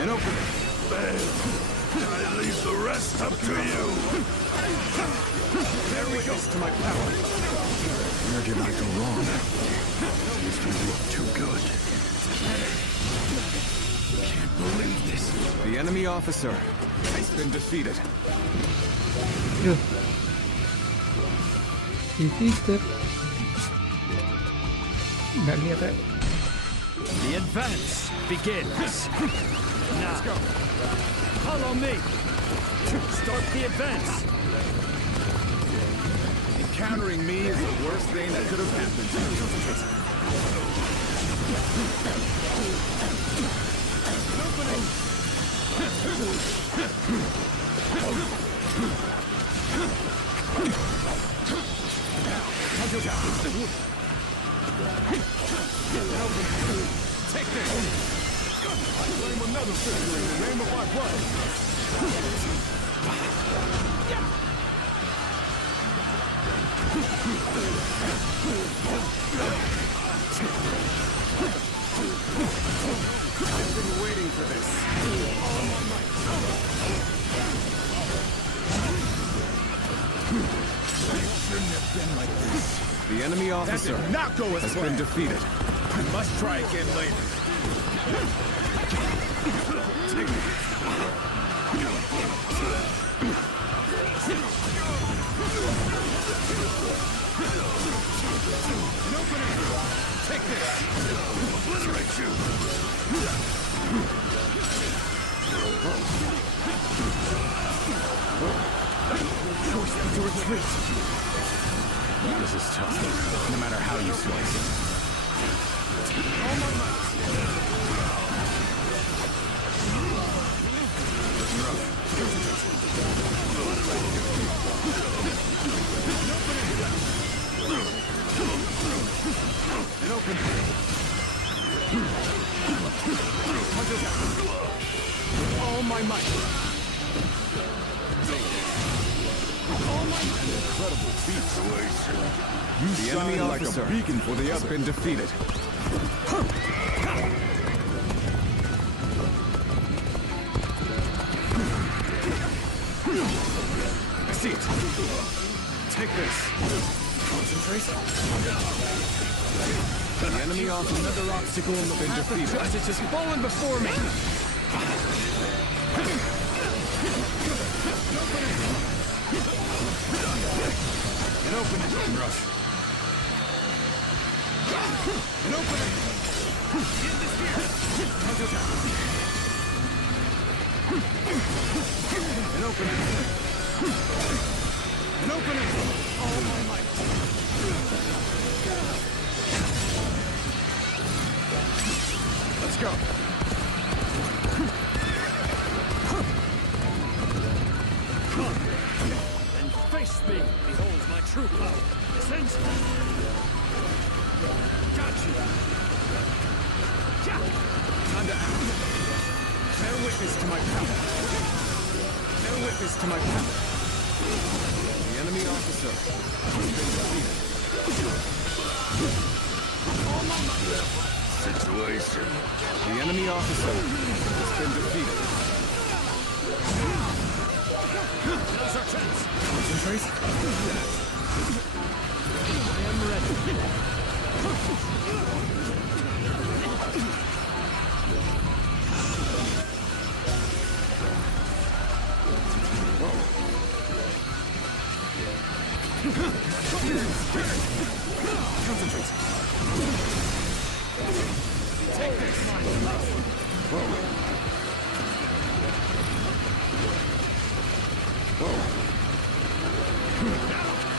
An opening. I leave the rest up to you. There we go. To my power. Where did I go wrong? These two look too good. Can't believe this. The enemy officer has been defeated. Duh. Defeated. Nggak lihat ya. The advance begins. Now, follow me. Start the advance. Encountering me is the worst thing that could have happened. Take this! I claim another victory in the name of my blood! I've been waiting for this. All my might. It shouldn't have been like this. The enemy officer has been defeated. I must try again later. Take this! Obliterate you! Force them to retreat. This is tough, no matter how you slice it. All my might. All my might. Incredible feat. You The enemy shine like officer a beacon for the has other. been defeated. I see it. Take this. Concentrate. The enemy officer Another obstacle in the been defeated. It's just fallen before me. An opening. Rush. An opening. An opening. An opening. All my might. Let's go. And face me! Behold my true power! Sense! Got you! Time to act. Bear witness to my power. Bear witness to my power. The enemy officer has been defeated. Situation. The enemy officer has been defeated. Now's our chance! Concentrate. I am ready! Concentrate. Take this!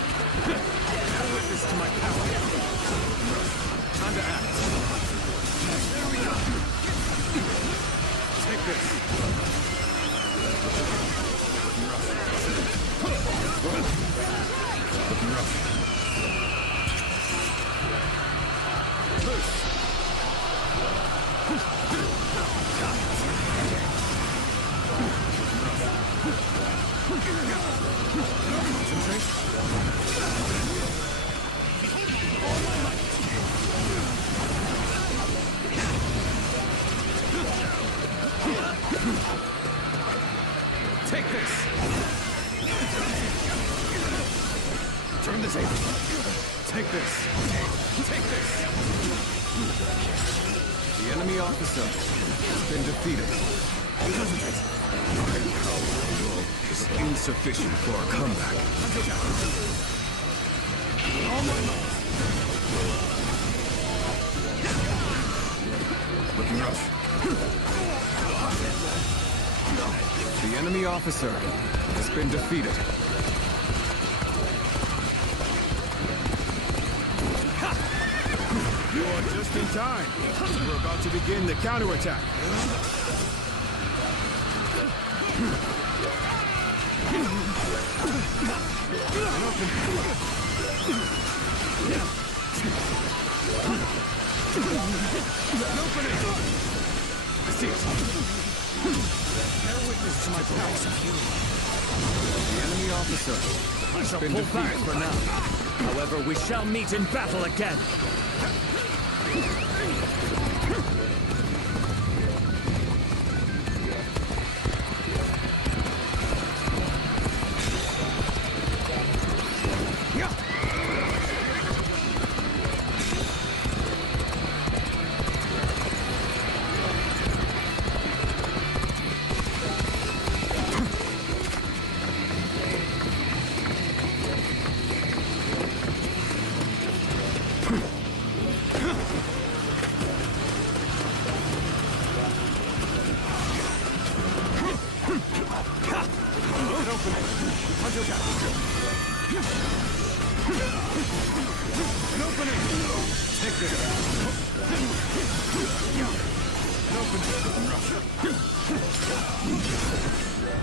Bear witness to my power. Time to act. There we go. Take this. Take this. Turn the table. Take this. Take this. The enemy officer has been defeated. My power is insufficient for a comeback. All my might. Looking rough. The enemy officer has been defeated. You are just in time. We're about to begin the counterattack. Bear witness to my power. The enemy officer I has shall been pull back defeated. for now. However, we shall meet in battle again.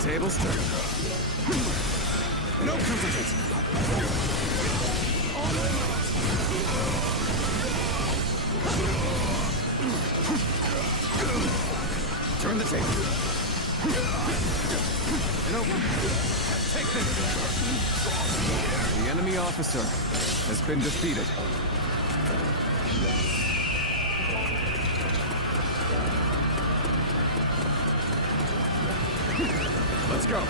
Tables turn. No consequence. Turn the table. And open. Take this. The enemy officer has been defeated. Let's go.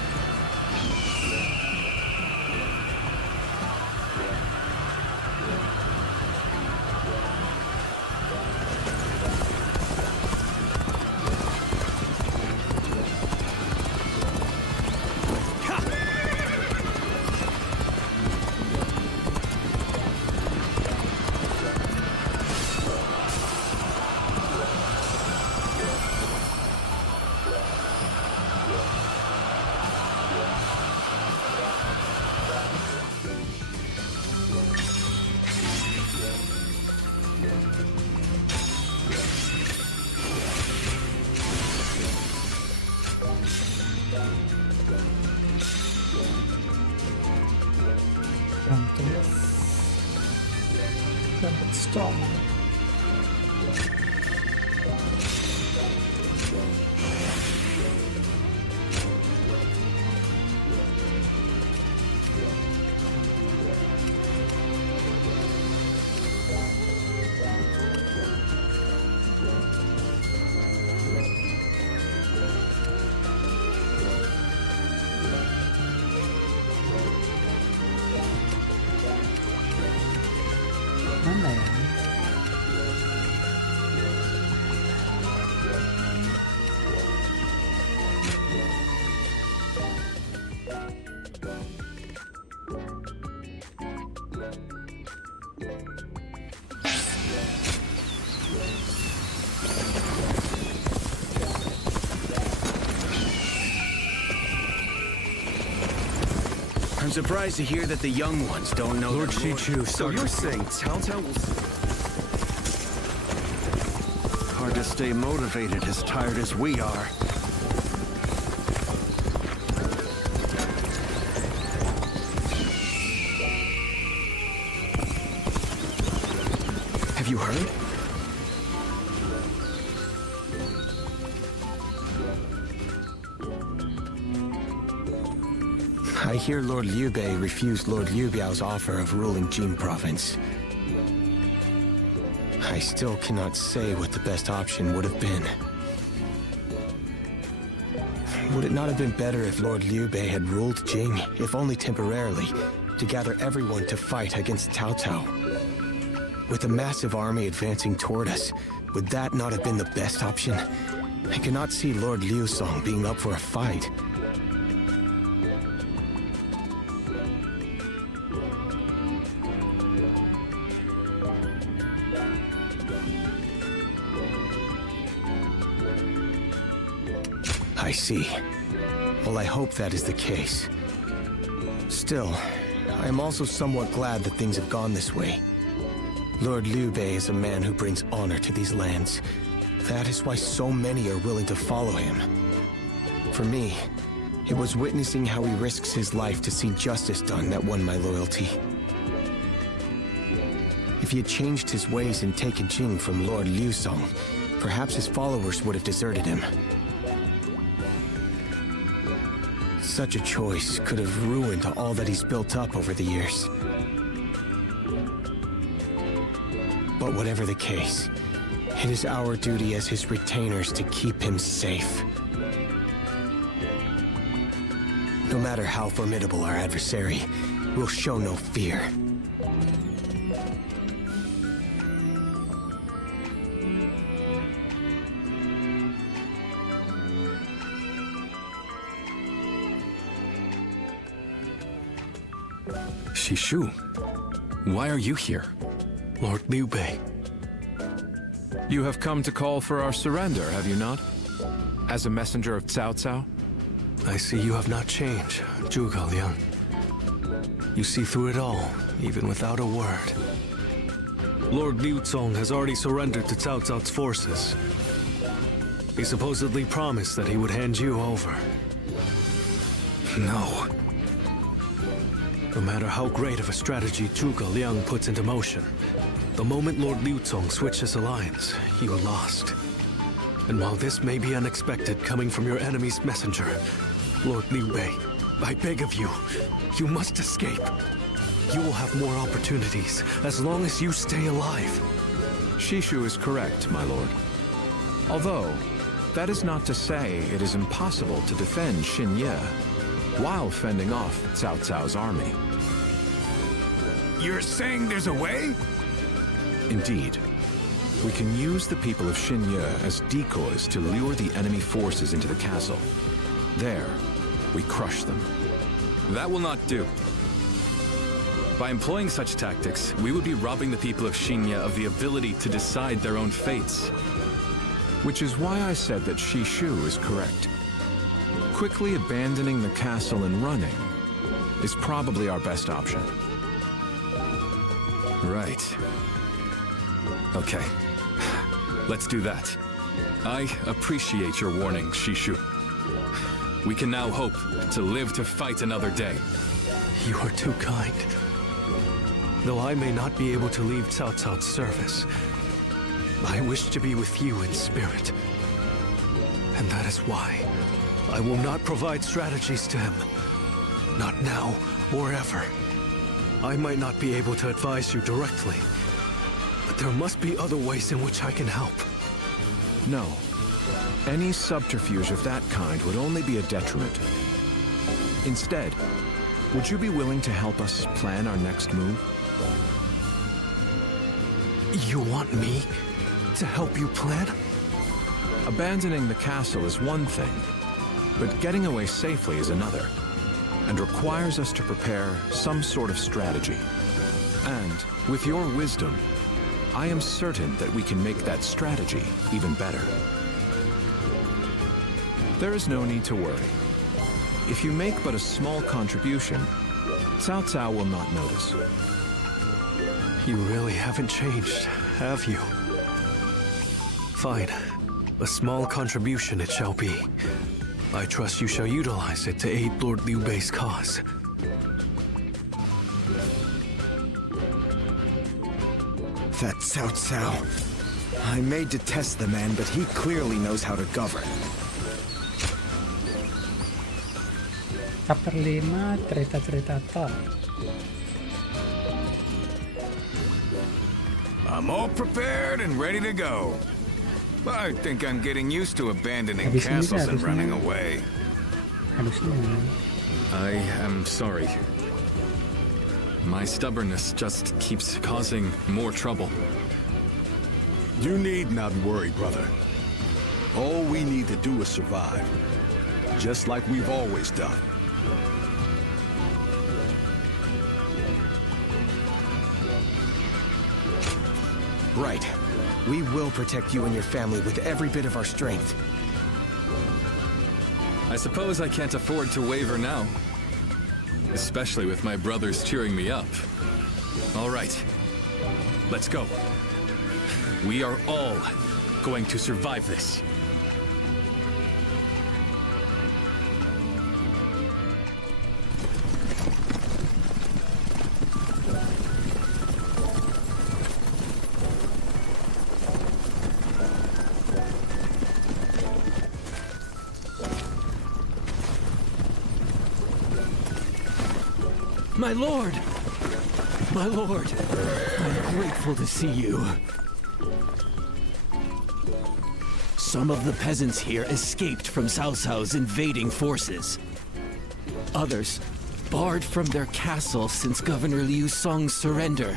Trumpet Storm. Mana ya? I'm surprised to hear that the young ones don't know Lord their Shichu, So you're saying Cao Cao will... Hard to stay motivated as tired as we are. Have you heard? I hear Lord Liu Bei refused Lord Liu Biao's offer of ruling Jing province. I still cannot say what the best option would have been. Would it not have been better if Lord Liu Bei had ruled Jing, if only temporarily, to gather everyone to fight against Cao Cao? With a massive army advancing toward us, would that not have been the best option? I cannot see Lord Liu Song being up for a fight. I see. Well, I hope that is the case. Still, I am also somewhat glad that things have gone this way. Lord Liu Bei is a man who brings honor to these lands. That is why so many are willing to follow him. For me, it was witnessing how he risks his life to see justice done that won my loyalty. If he had changed his ways and taken Jing from Lord Liu Song, perhaps his followers would have deserted him. Such a choice could have ruined all that he's built up over the years. But whatever the case, it is our duty as his retainers to keep him safe. No matter how formidable our adversary, we'll show no fear. Shishu, why are you here? Lord Liu Bei. You have come to call for our surrender, have you not? As a messenger of Cao Cao? I see you have not changed, Zhuge Liang. You see through it all, even without a word. Lord Liu Zong has already surrendered to Cao Cao's forces. He supposedly promised that he would hand you over. No. No matter how great of a strategy Zhuge Liang puts into motion, the moment Lord Liu Cong switches alliance, you are lost. And while this may be unexpected coming from your enemy's messenger, Lord Liu Bei, I beg of you, you must escape. You will have more opportunities as long as you stay alive. Shishu is correct, my lord. Although, that is not to say it is impossible to defend Xinye while fending off Cao Cao's army. You're saying there's a way? Indeed. We can use the people of Xinye as decoys to lure the enemy forces into the castle. There, we crush them. That will not do. By employing such tactics, we would be robbing the people of Xinye of the ability to decide their own fates. Which is why I said that Shishu is correct. Quickly abandoning the castle and running is probably our best option. Right. Okay. Let's do that. I appreciate your warning, Shishu. We can now hope to live to fight another day. You are too kind. Though I may not be able to leave Cao Cao's service, I wish to be with you in spirit. And that is why I will not provide strategies to him. Not now or ever. I might not be able to advise you directly, but there must be other ways in which I can help. No. Any subterfuge of that kind would only be a detriment. Instead, would you be willing to help us plan our next move? You want me to help you plan? Abandoning the castle is one thing, but getting away safely is another, and requires us to prepare some sort of strategy. And with your wisdom, I am certain that we can make that strategy even better. There is no need to worry. If you make but a small contribution, Cao Cao will not notice. You really haven't changed, have you? Fine. A small contribution it shall be. I trust you shall utilize it to aid Lord Liu Bei's cause. That Cao Cao. I may detest the man, but he clearly knows how to govern. Chapter 5, cerita-cerita Thor. I'm all prepared and ready to go. I think I'm getting used to abandoning Habis ini castles and harusnya- running away. Harusnya I am sorry. My stubbornness just keeps causing more trouble. You need not worry, brother. All we need to do is survive, just like we've always done. Right. We will protect you and your family with every bit of our strength. I suppose I can't afford to waver now. Especially with my brothers cheering me up. All right. Let's go. We are all going to survive this. My lord! My lord! I'm grateful to see you. Some of the peasants here escaped from Cao Cao's invading forces. Others barred from their castle since Governor Liu Song's surrender.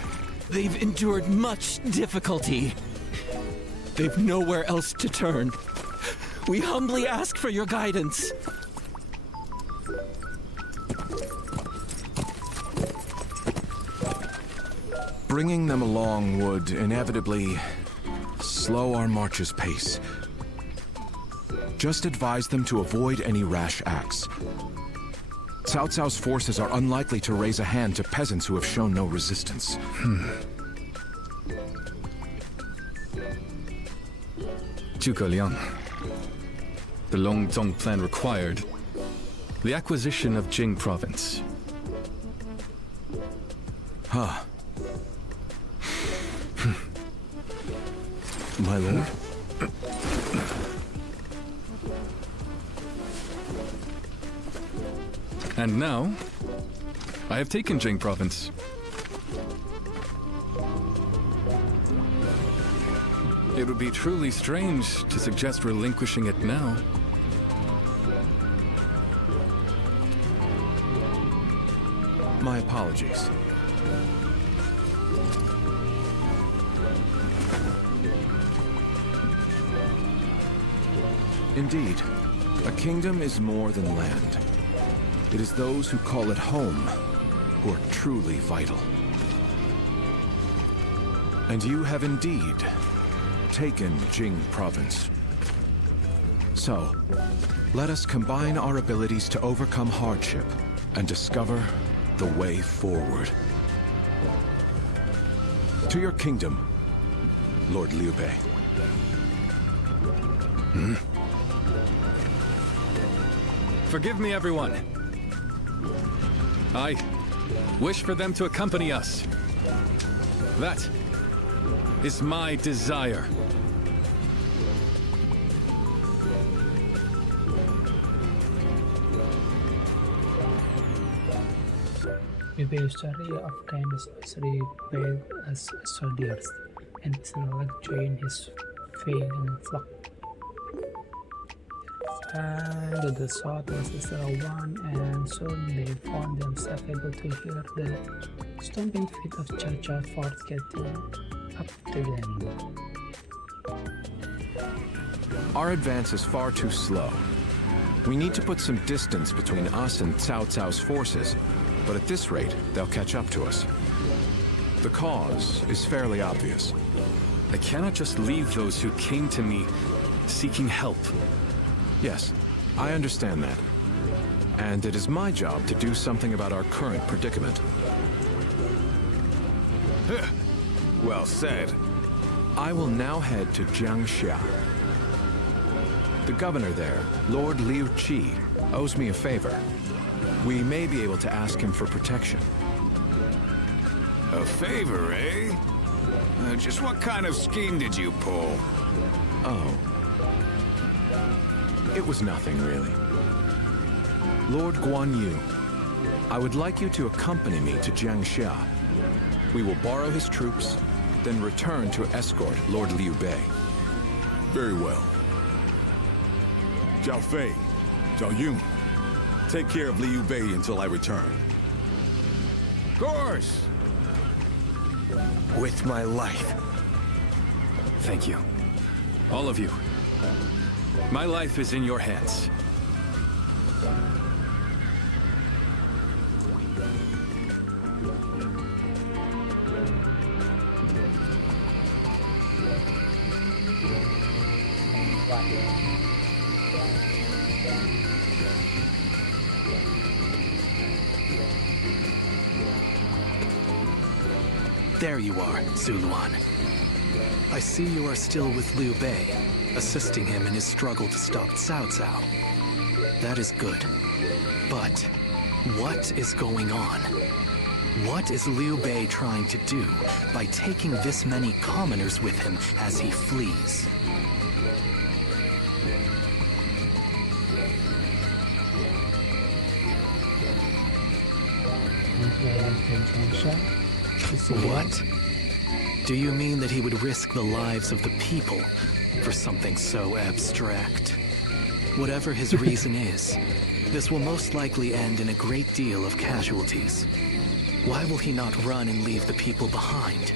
They've endured much difficulty. They've nowhere else to turn. We humbly ask for your guidance. Bringing them along would inevitably slow our march's pace. Just advise them to avoid any rash acts. Cao Cao's forces are unlikely to raise a hand to peasants who have shown no resistance. Zhuge Liang, The Longzong plan required the acquisition of Jing province. Huh. My lord? And now, I have taken Jing province. It would be truly strange to suggest relinquishing it now. My apologies. Indeed, a kingdom is more than land. It is those who call it home who are truly vital. And you have indeed taken Jing province. So, let us combine our abilities to overcome hardship and discover the way forward. To your kingdom, Lord Liu Bei. Forgive me, everyone. I wish for them to accompany us. That is my desire. Liu Bei's story of Dynasty Wariors as soldiers, and his knowledge joined his failing flock. And the sword was one, and soon they found themselves able to hear the stomping feet of Chow force getting up again. Our advance is far too slow. We need to put some distance between us and Cao Cao's forces, but at this rate, they'll catch up to us. The cause is fairly obvious. I cannot just leave those who came to me seeking help. Yes, I understand that. And it is my job to do something about our current predicament. Well said. I will now head to Jiangxia. The governor there, Lord Liu Qi, owes me a favor. We may be able to ask him for protection. A favor, eh? Just what kind of scheme did you pull? Oh. It was nothing, really. Lord Guan Yu, I would like you to accompany me to Jiangxia. We will borrow his troops, then return to escort Lord Liu Bei. Very well. Zhao Fei, Zhao Yun, take care of Liu Bei until I return. Of course. With my life. Thank you. All of you. My life is in your hands. There you are, Zuluan. I see you are still with Liu Bei, assisting him in his struggle to stop Cao Cao. That is good. But what is going on? What is Liu Bei trying to do by taking this many commoners with him as he flees? What? Do you mean that he would risk the lives of the people for something so abstract? Whatever his reason is, this will most likely end in a great deal of casualties. Why will he not run and leave the people behind?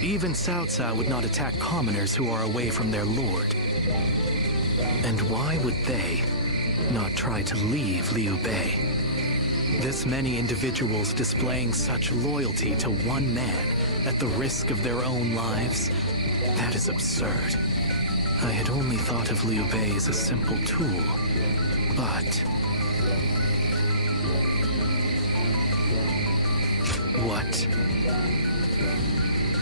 Even Cao Cao would not attack commoners who are away from their lord. And why would they not try to leave Liu Bei? This many individuals displaying such loyalty to one man at the risk of their own lives, that is absurd. I had only thought of Liu Bei as a simple tool, but... What?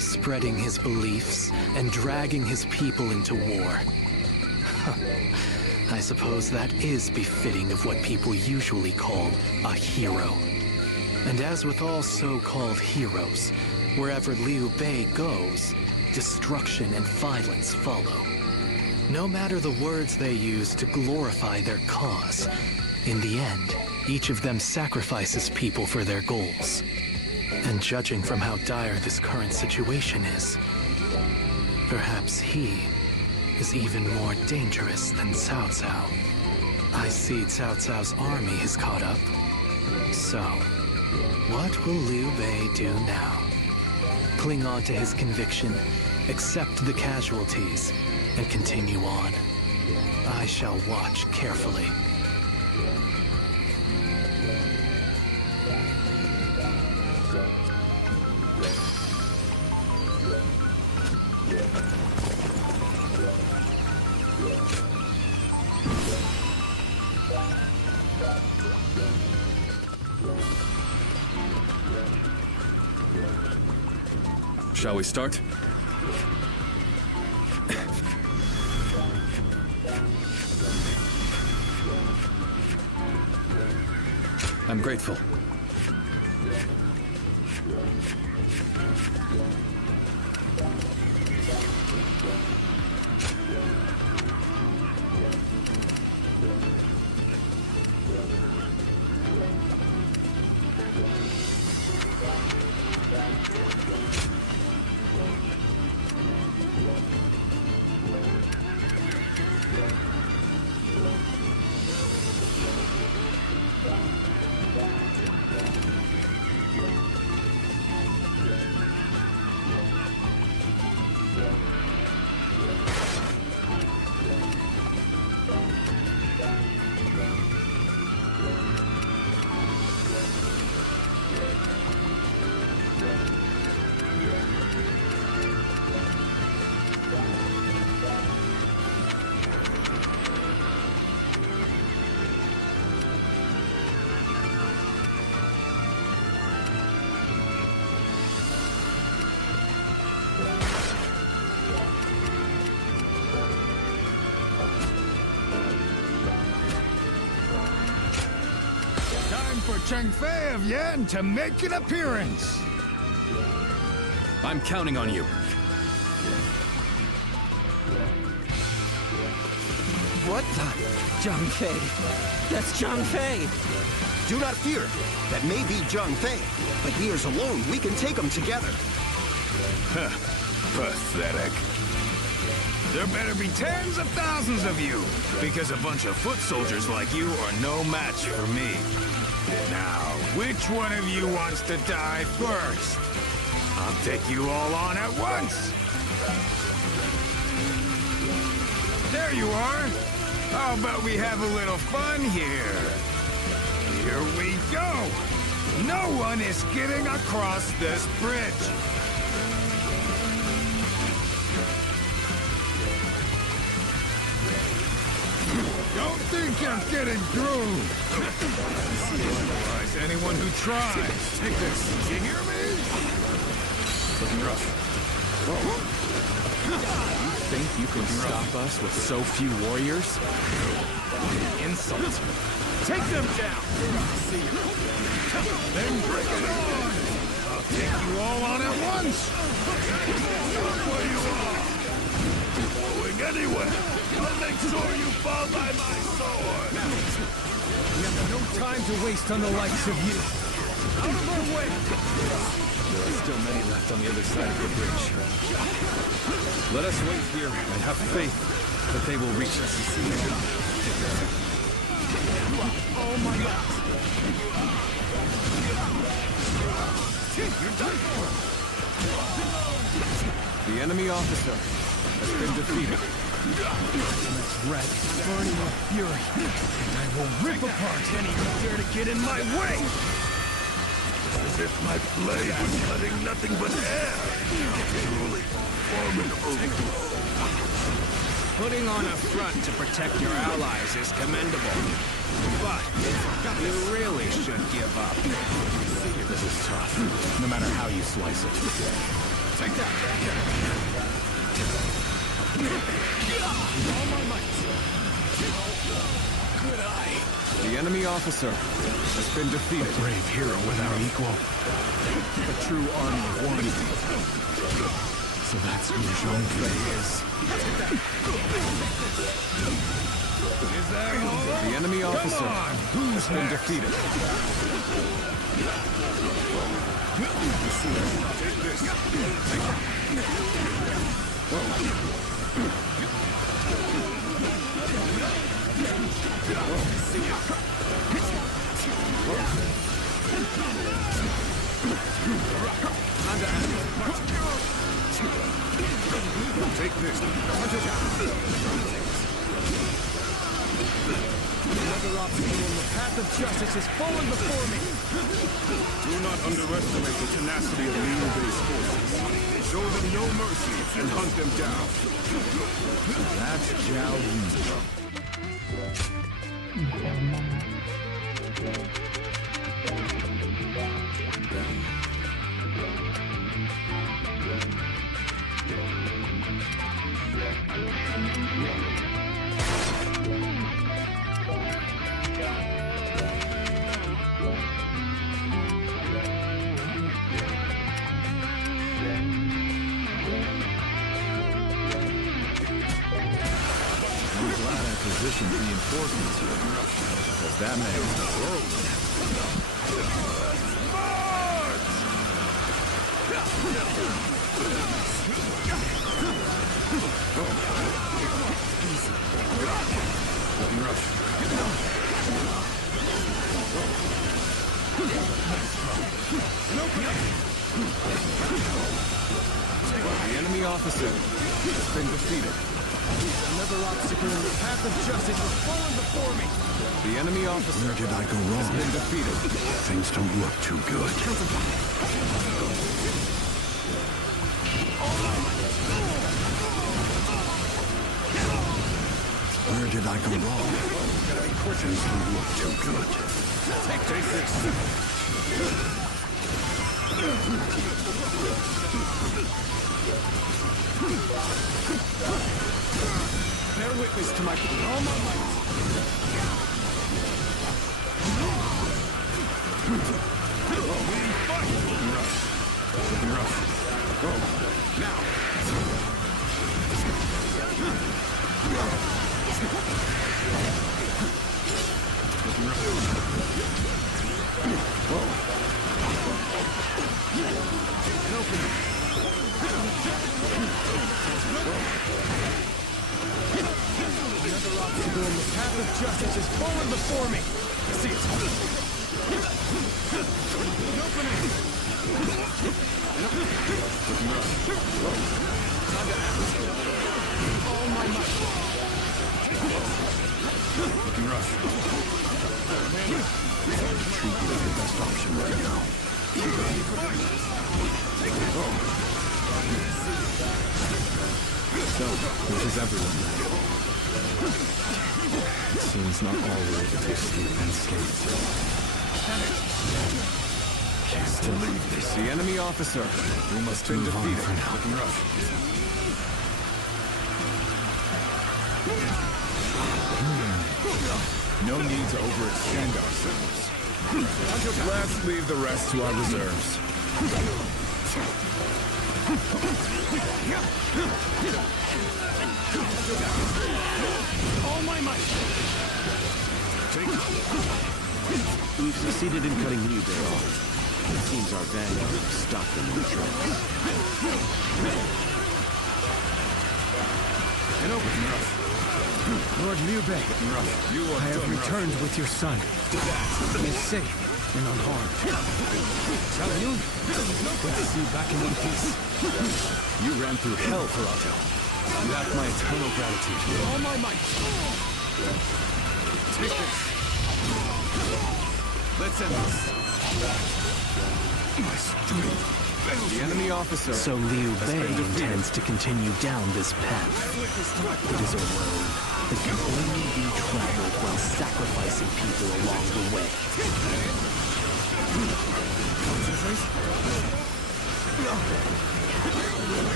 Spreading his beliefs and dragging his people into war. I suppose that is befitting of what people usually call a hero. And as with all so-called heroes, wherever Liu Bei goes, destruction and violence follow. No matter the words they use to glorify their cause, in the end, each of them sacrifices people for their goals. And judging from how dire this current situation is, perhaps he is even more dangerous than Cao Cao. I see Cao Cao's army has caught up. So, what will Liu Bei do now? Cling on to his conviction, accept the casualties, and continue on. I shall watch carefully. Shall we start? I'm grateful. Cheng Fei of Yan to make an appearance. I'm counting on you. What the? Zhang Fei. That's Zhang Fei. Do not fear. That may be Zhang Fei, but he is alone. We can take him together. Pathetic. There better be tens of thousands of you, because a bunch of foot soldiers like you are no match for me. Now, which one of you wants to die first? I'll take you all on at once. There you are. How about we have a little fun here? Here we go. No one is getting across this bridge. Don't think you're getting through. Otherwise, anyone who tries. Take this. You hear me? Looking rough. You think you can stop us with so few warriors? Insult. Take them down! Then bring it on! I'll take you all on at once! Where you are! Going anywhere! I'll make sure you fall by my sword! We have no time to waste on the likes of you. Out of our way! There are still many left on the other side of the bridge. Let us wait here and have faith that they will reach us. Oh my God! You're done for! The enemy officer has been defeated. Let's red, burning with fury, and I will rip apart any who dare to get in my way! As if my blade was cutting nothing but air! Truly formidable. Putting on a front to protect your allies is commendable. But you really should give up. This is tough, no matter how you slice it. Take that! All my might! The enemy officer has been defeated. A brave hero without equal. A true army of one. So that's who Zhong Fei is. The enemy officer has been defeated. Take this. Another obstacle in the path of justice has fallen before me. Do not underestimate the tenacity of Liu Bei's forces. Show them no mercy and hunt them down. That's Zhao Yun. Positioned reinforcements here, because that man is The enemy officer has been defeated. Another obstacle in the path of justice has fallen before me. The enemy officer Where did I go wrong? has been defeated. Things don't look too good. Where did I go wrong? Things don't look too good. Take this. Bear witness to my all my might. Go. Now. Another obstacle in the path of justice has fallen before me. See it. All my might. Looking rough. Retreat is the best option right now. So, which is everyone? It seems not all were able to escape unscathed. Can't believe this. The enemy officer. We must been move on defeated. for now. Looking rough. No need to overextend ourselves. Let's leave the rest to our reserves. All my might. We've succeeded in cutting Liu Bei off. It seems our vanguard stopped them in their tracks. And open rough. Lord Liu Bei, You are I have returned with your son. He is safe and unharmed. Zhao Yun, good to see you back in one piece. You ran through hell for Otto. You have my eternal gratitude. All my might. Take this. Let's end this. My strength fails. The enemy officer. So Liu Bei intends to continue down this path. It is a road that can only be traveled while sacrificing people along the way.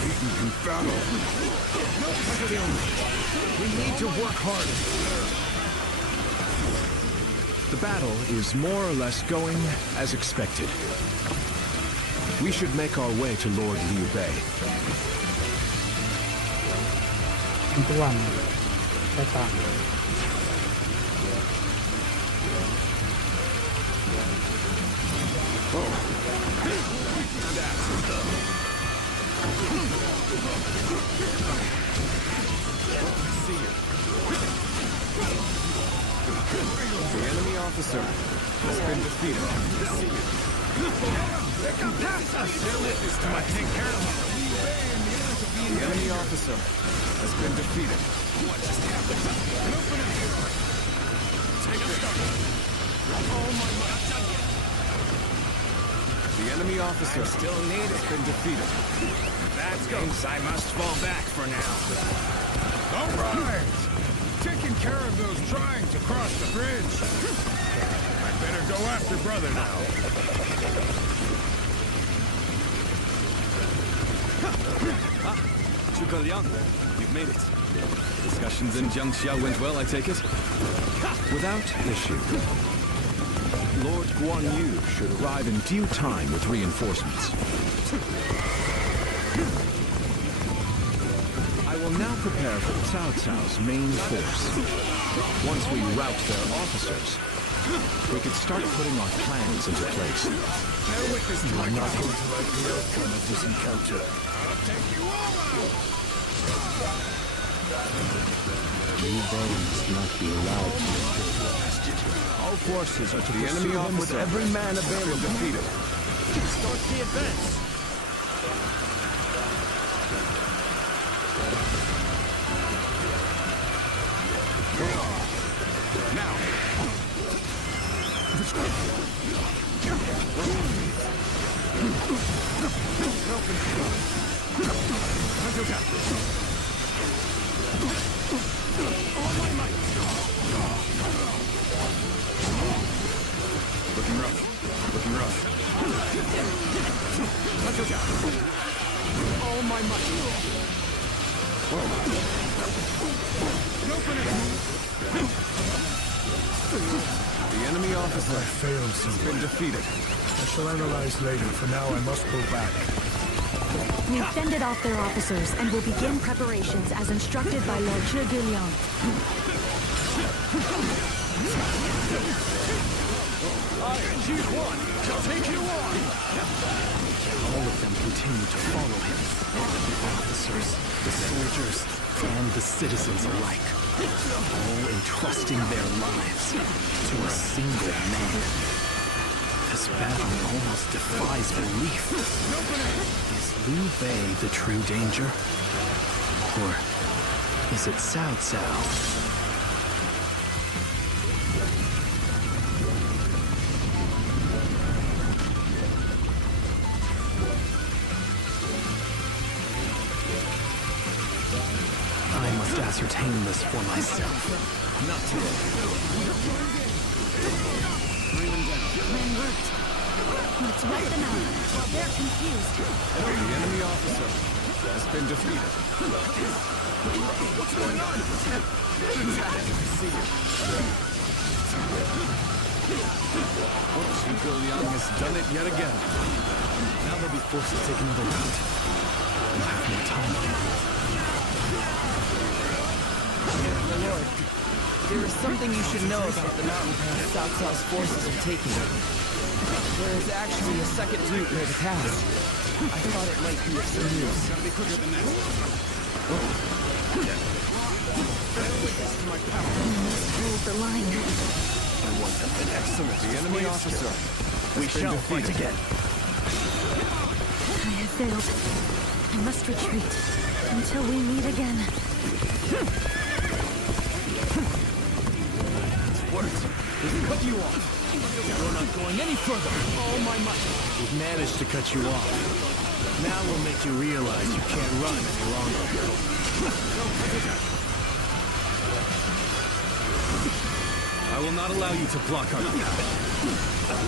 Beaten in battle. We need to work harder. The battle is more or less going as expected. We should make our way to Lord Liu Bei. Bantuan datang. The enemy officer has been defeated. The enemy officer has been defeated. What just happened? The enemy officer still has been defeated. That means I must fall back for now. All right! Taking care of those trying to cross the bridge. I'd better go after brother now. Zhuge Liang, you've made it. Discussions in Jiangxia went well, I take it? Without issue. Lord Guan Yu should arrive in due time with reinforcements. I will now prepare for Cao Cao's main force. Once we rout their officers, we could start putting our plans into place. You are not going to like the outcome of this encounter. I'll take you all out! Liu Bei must not be allowed to escape. All forces are to The enemy pursue him with officer every man has been available. defeated. Start the advance! Now! Looking rough. Looking rough. All my might! The enemy officer I failed has somewhere. been defeated. I shall analyze later. For now, I must go back. We've fended off their officers and will begin preparations as instructed by Lord Zhuge Liang. Shall take you on! All of them continue to follow him. The officers, the soldiers, and the citizens alike. All entrusting their lives to a single man. This battle almost defies belief. Is Liu Bei the true danger? Or is it Cao Cao? I must ascertain this for myself. Not today. Plan worked. Let's wipe them out while they're confused. The enemy officer has been defeated. What's going on? Zhuge Liang has done it yet again. Now they'll be forced to take another route. We'll have no time. My lord, there is something you should know about the mountain path Cao Cao's forces are taking. There is actually a second route near the pass. I thought it might be of some use. Gotta be quicker than that. We must hold the line. Excellent. The enemy officer We shall fight again. I have failed. I must retreat until we meet again. We've cut you off. You're not going any further. All my might. We've managed to cut you off. Now we'll make you realize you can't run any longer. I will not allow you to block our path.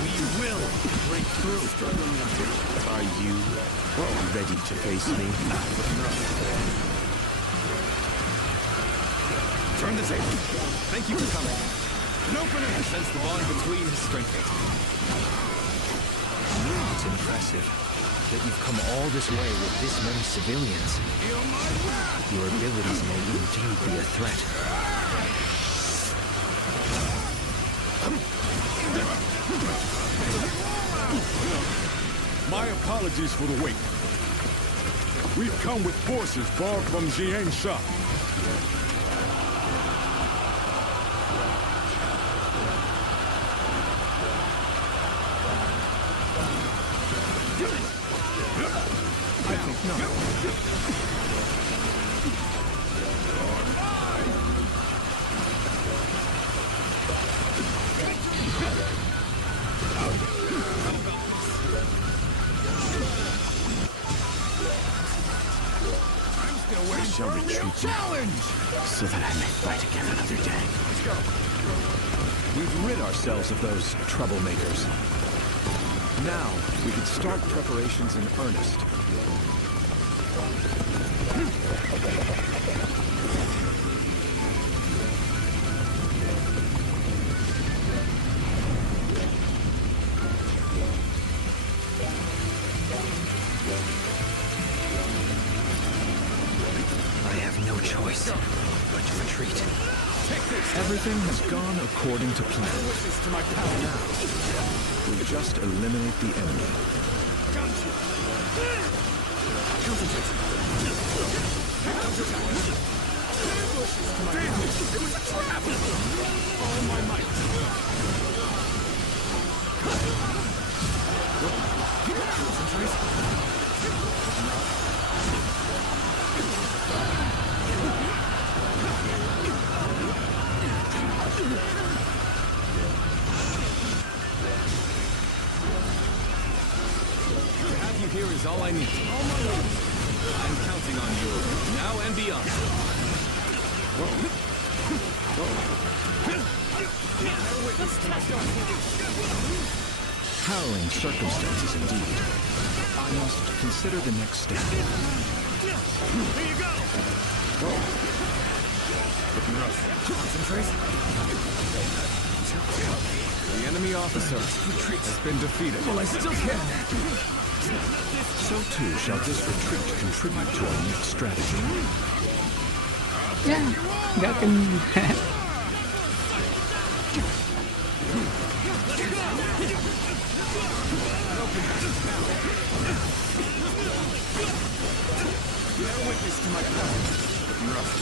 We will break through. Are you ready to face me? Turn the table. Thank you for coming. I sense the bond between has strengthened. It's impressive that you've come all this way with this many civilians. Your abilities may indeed be a threat. My apologies for the wait. We've come with forces borrowed from Jiansha. I think not. I shall retreat now, so that I may fight again another day. Let's go. We've rid ourselves of those troublemakers. Now, we can start preparations in earnest. I have no choice but to retreat. Everything has gone according to plan. Now, we just eliminate the enemy. To have you here is all I need. I'm counting on you, now and beyond. Harrowing circumstances indeed. I must consider the next step. Here you go! Looking rough. Concentrate. The enemy officer has been defeated. Well, I still can. So too shall this retreat contribute to our next strategy. Yeah, nggak akan. Bear witness to my power. Looking rough.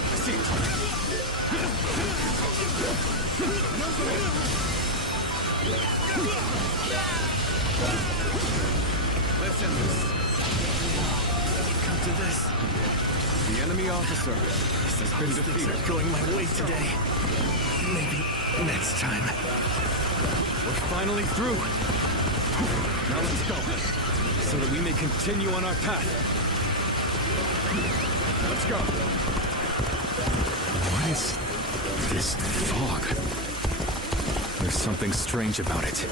I see it. Let's end this. Come to this. The enemy officer has been defeated. Going my way today. Maybe next time. We're finally through. Now let's go, so that we may continue on our path. Let's go. What is this fog? There's something strange about it.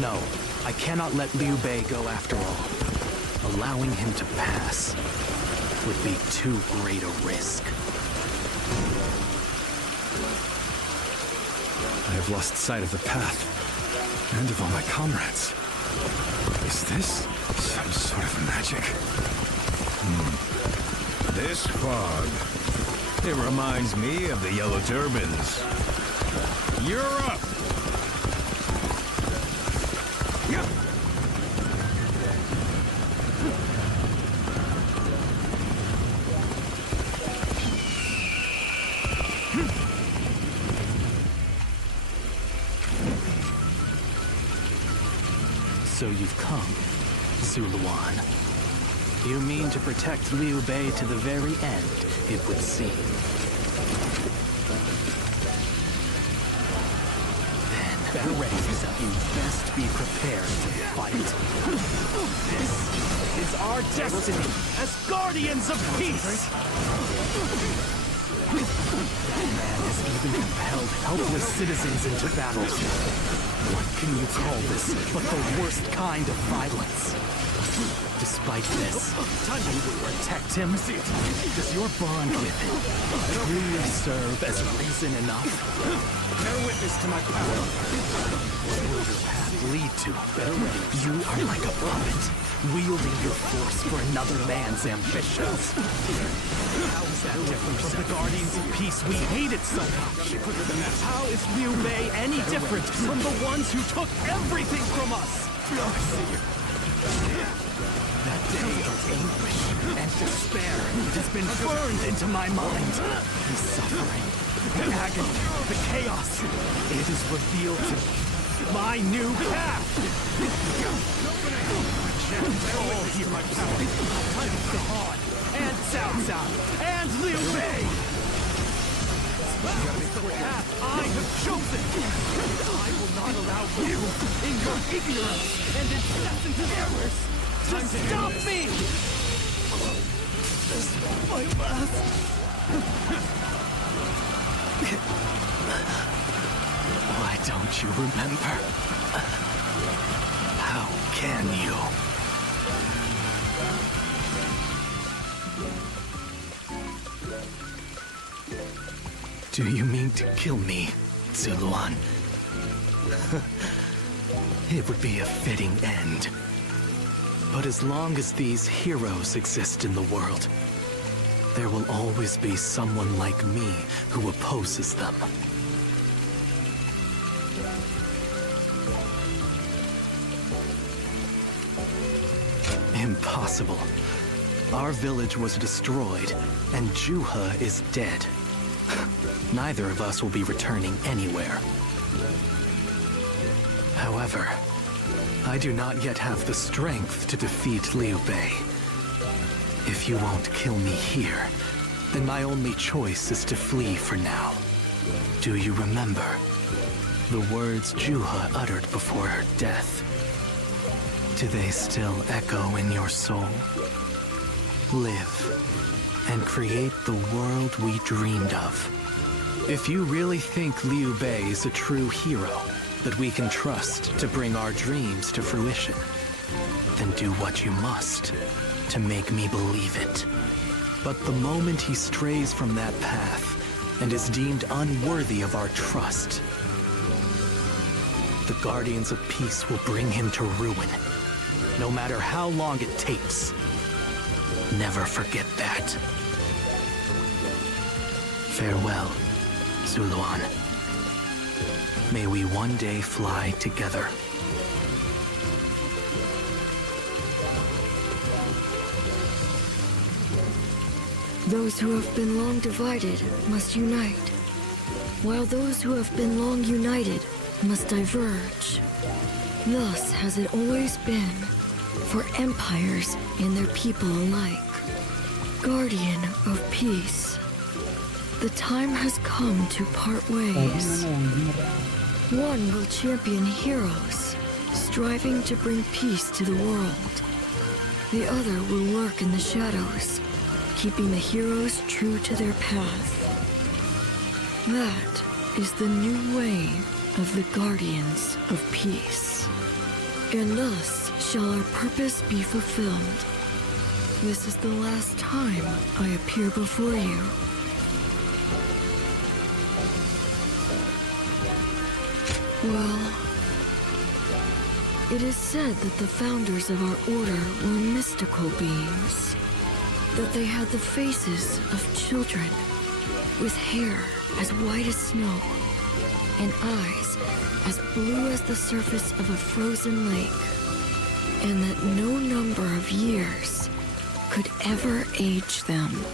No, I cannot let Liu Bei go after all. Allowing him to pass would be too great a risk. I have lost sight of the path, and of all my comrades. Is this some sort of magic? This fog. It reminds me of the Yellow Turbans. You're up! So you've come, Zuluan. You mean to protect Liu Bei to the very end, it would seem. Then, better ready. You best be prepared to fight. This is our destiny as guardians of peace! That man has even compelled helpless citizens into battle. What can you call this but the worst kind of violence? despite this, you will protect him? Does your bond with him truly serve as reason enough? Bear witness to my power. What will your path lead to? You are like a puppet, wielding your force for another man's ambitions. How is that different from the Guardians of Peace we hated so much? How is Liu Bei any different from the ones who took everything from us? That day of anguish and despair has been burned into my mind. The suffering, the agony, the chaos. It is revealed to me my new path. All here my power. Han and Cao Cao and Liu Bei. That is the path I have chosen. I will not allow you, in your ignorance and incessant errors, to stop me! This is my last. Why don't you remember? How can you? Do you mean to kill me, Zuluan? It would be a fitting end. But as long as these heroes exist in the world, there will always be someone like me who opposes them. Impossible. Our village was destroyed, and Juha is dead. Neither of us will be returning anywhere. However, I do not yet have the strength to defeat Liu Bei. If you won't kill me here, then my only choice is to flee for now. Do you remember the words Juha uttered before her death? Do they still echo in your soul? Live and create the world we dreamed of. If you really think Liu Bei is a true hero that we can trust to bring our dreams to fruition, then do what you must to make me believe it. But the moment he strays from that path and is deemed unworthy of our trust, the Guardians of Peace will bring him to ruin, no matter how long it takes. Never forget that. Farewell, Zuluan. May we one day fly together. Those who have been long divided must unite, while those who have been long united must diverge. Thus has it always been for empires and their people alike. Guardian of Peace, the time has come to part ways. One will champion heroes, striving to bring peace to the world. The other will lurk in the shadows, keeping the heroes true to their path. That is the new way of the Guardians of Peace. And thus shall our purpose be fulfilled. This is the last time I appear before you. Well, it is said that the founders of our order were mystical beings, that they had the faces of children, with hair as white as snow, and eyes as blue as the surface of a frozen lake, and that no number of years could ever age them.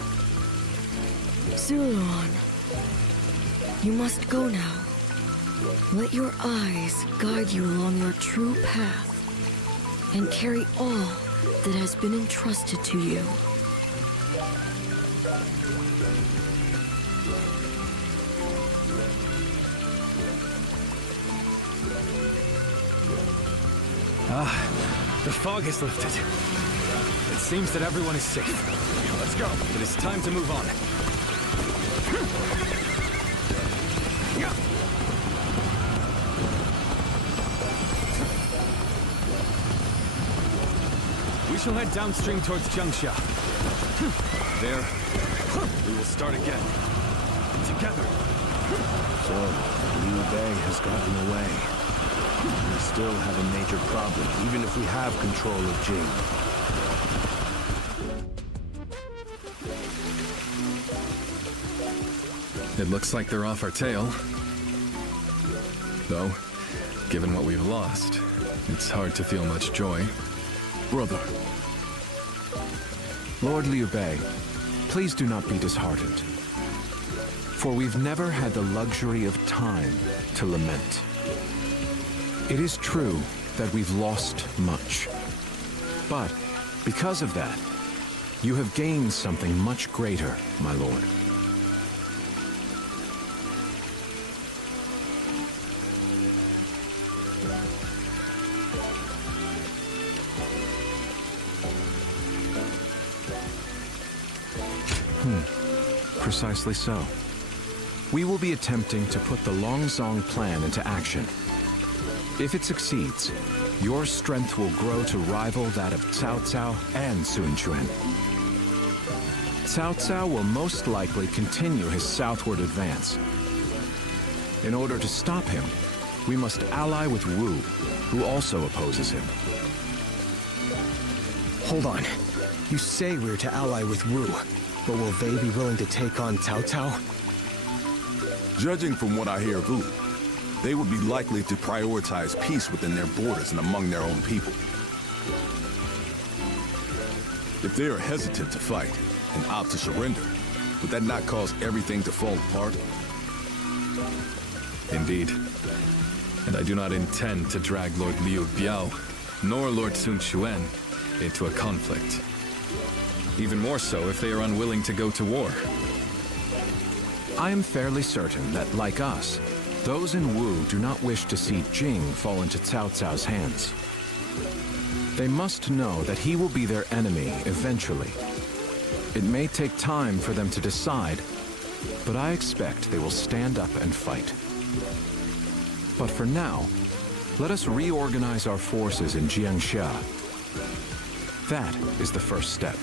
Zuluan, you must go now. Let your eyes guide you along your true path, and carry all that has been entrusted to you. The fog has lifted. It seems that everyone is safe. Let's go. It is time to move on. We shall head downstream towards Jiangxia. There, we will start again. Together. So, Liu Bei has gotten away. We still have a major problem, even if we have control of Jing. It looks like they're off our tail. Though, given what we've lost, it's hard to feel much joy. Brother. Lord Liu Bei, please do not be disheartened. For we've never had the luxury of time to lament. It is true that we've lost much. But because of that, you have gained something much greater, my lord. Precisely so. We will be attempting to put the Longzong plan into action. If it succeeds, your strength will grow to rival that of Cao Cao and Sun Quan. Cao Cao will most likely continue his southward advance. In order to stop him, we must ally with Wu, who also opposes him. Hold on. You say we're to ally with Wu, but will they be willing to take on Cao Cao? Judging from what I hear of Wu, they would be likely to prioritize peace within their borders and among their own people. If they are hesitant to fight and opt to surrender, would that not cause everything to fall apart? Indeed. And I do not intend to drag Lord Liu Biao, nor Lord Sun Quan, into a conflict. Even more so if they are unwilling to go to war. I am fairly certain that, like us, those in Wu do not wish to see Jing fall into Cao Cao's hands. They must know that he will be their enemy eventually. It may take time for them to decide, but I expect they will stand up and fight. But for now, let us reorganize our forces in Jiangxia. That is the first step.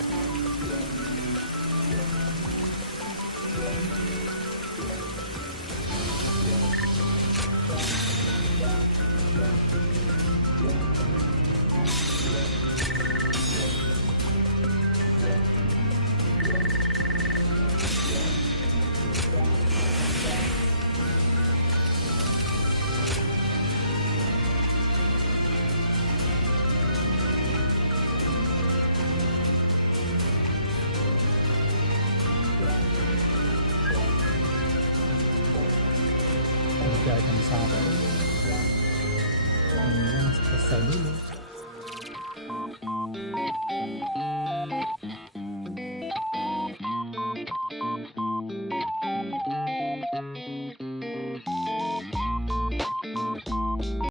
Jam 1 ini selesai dulu.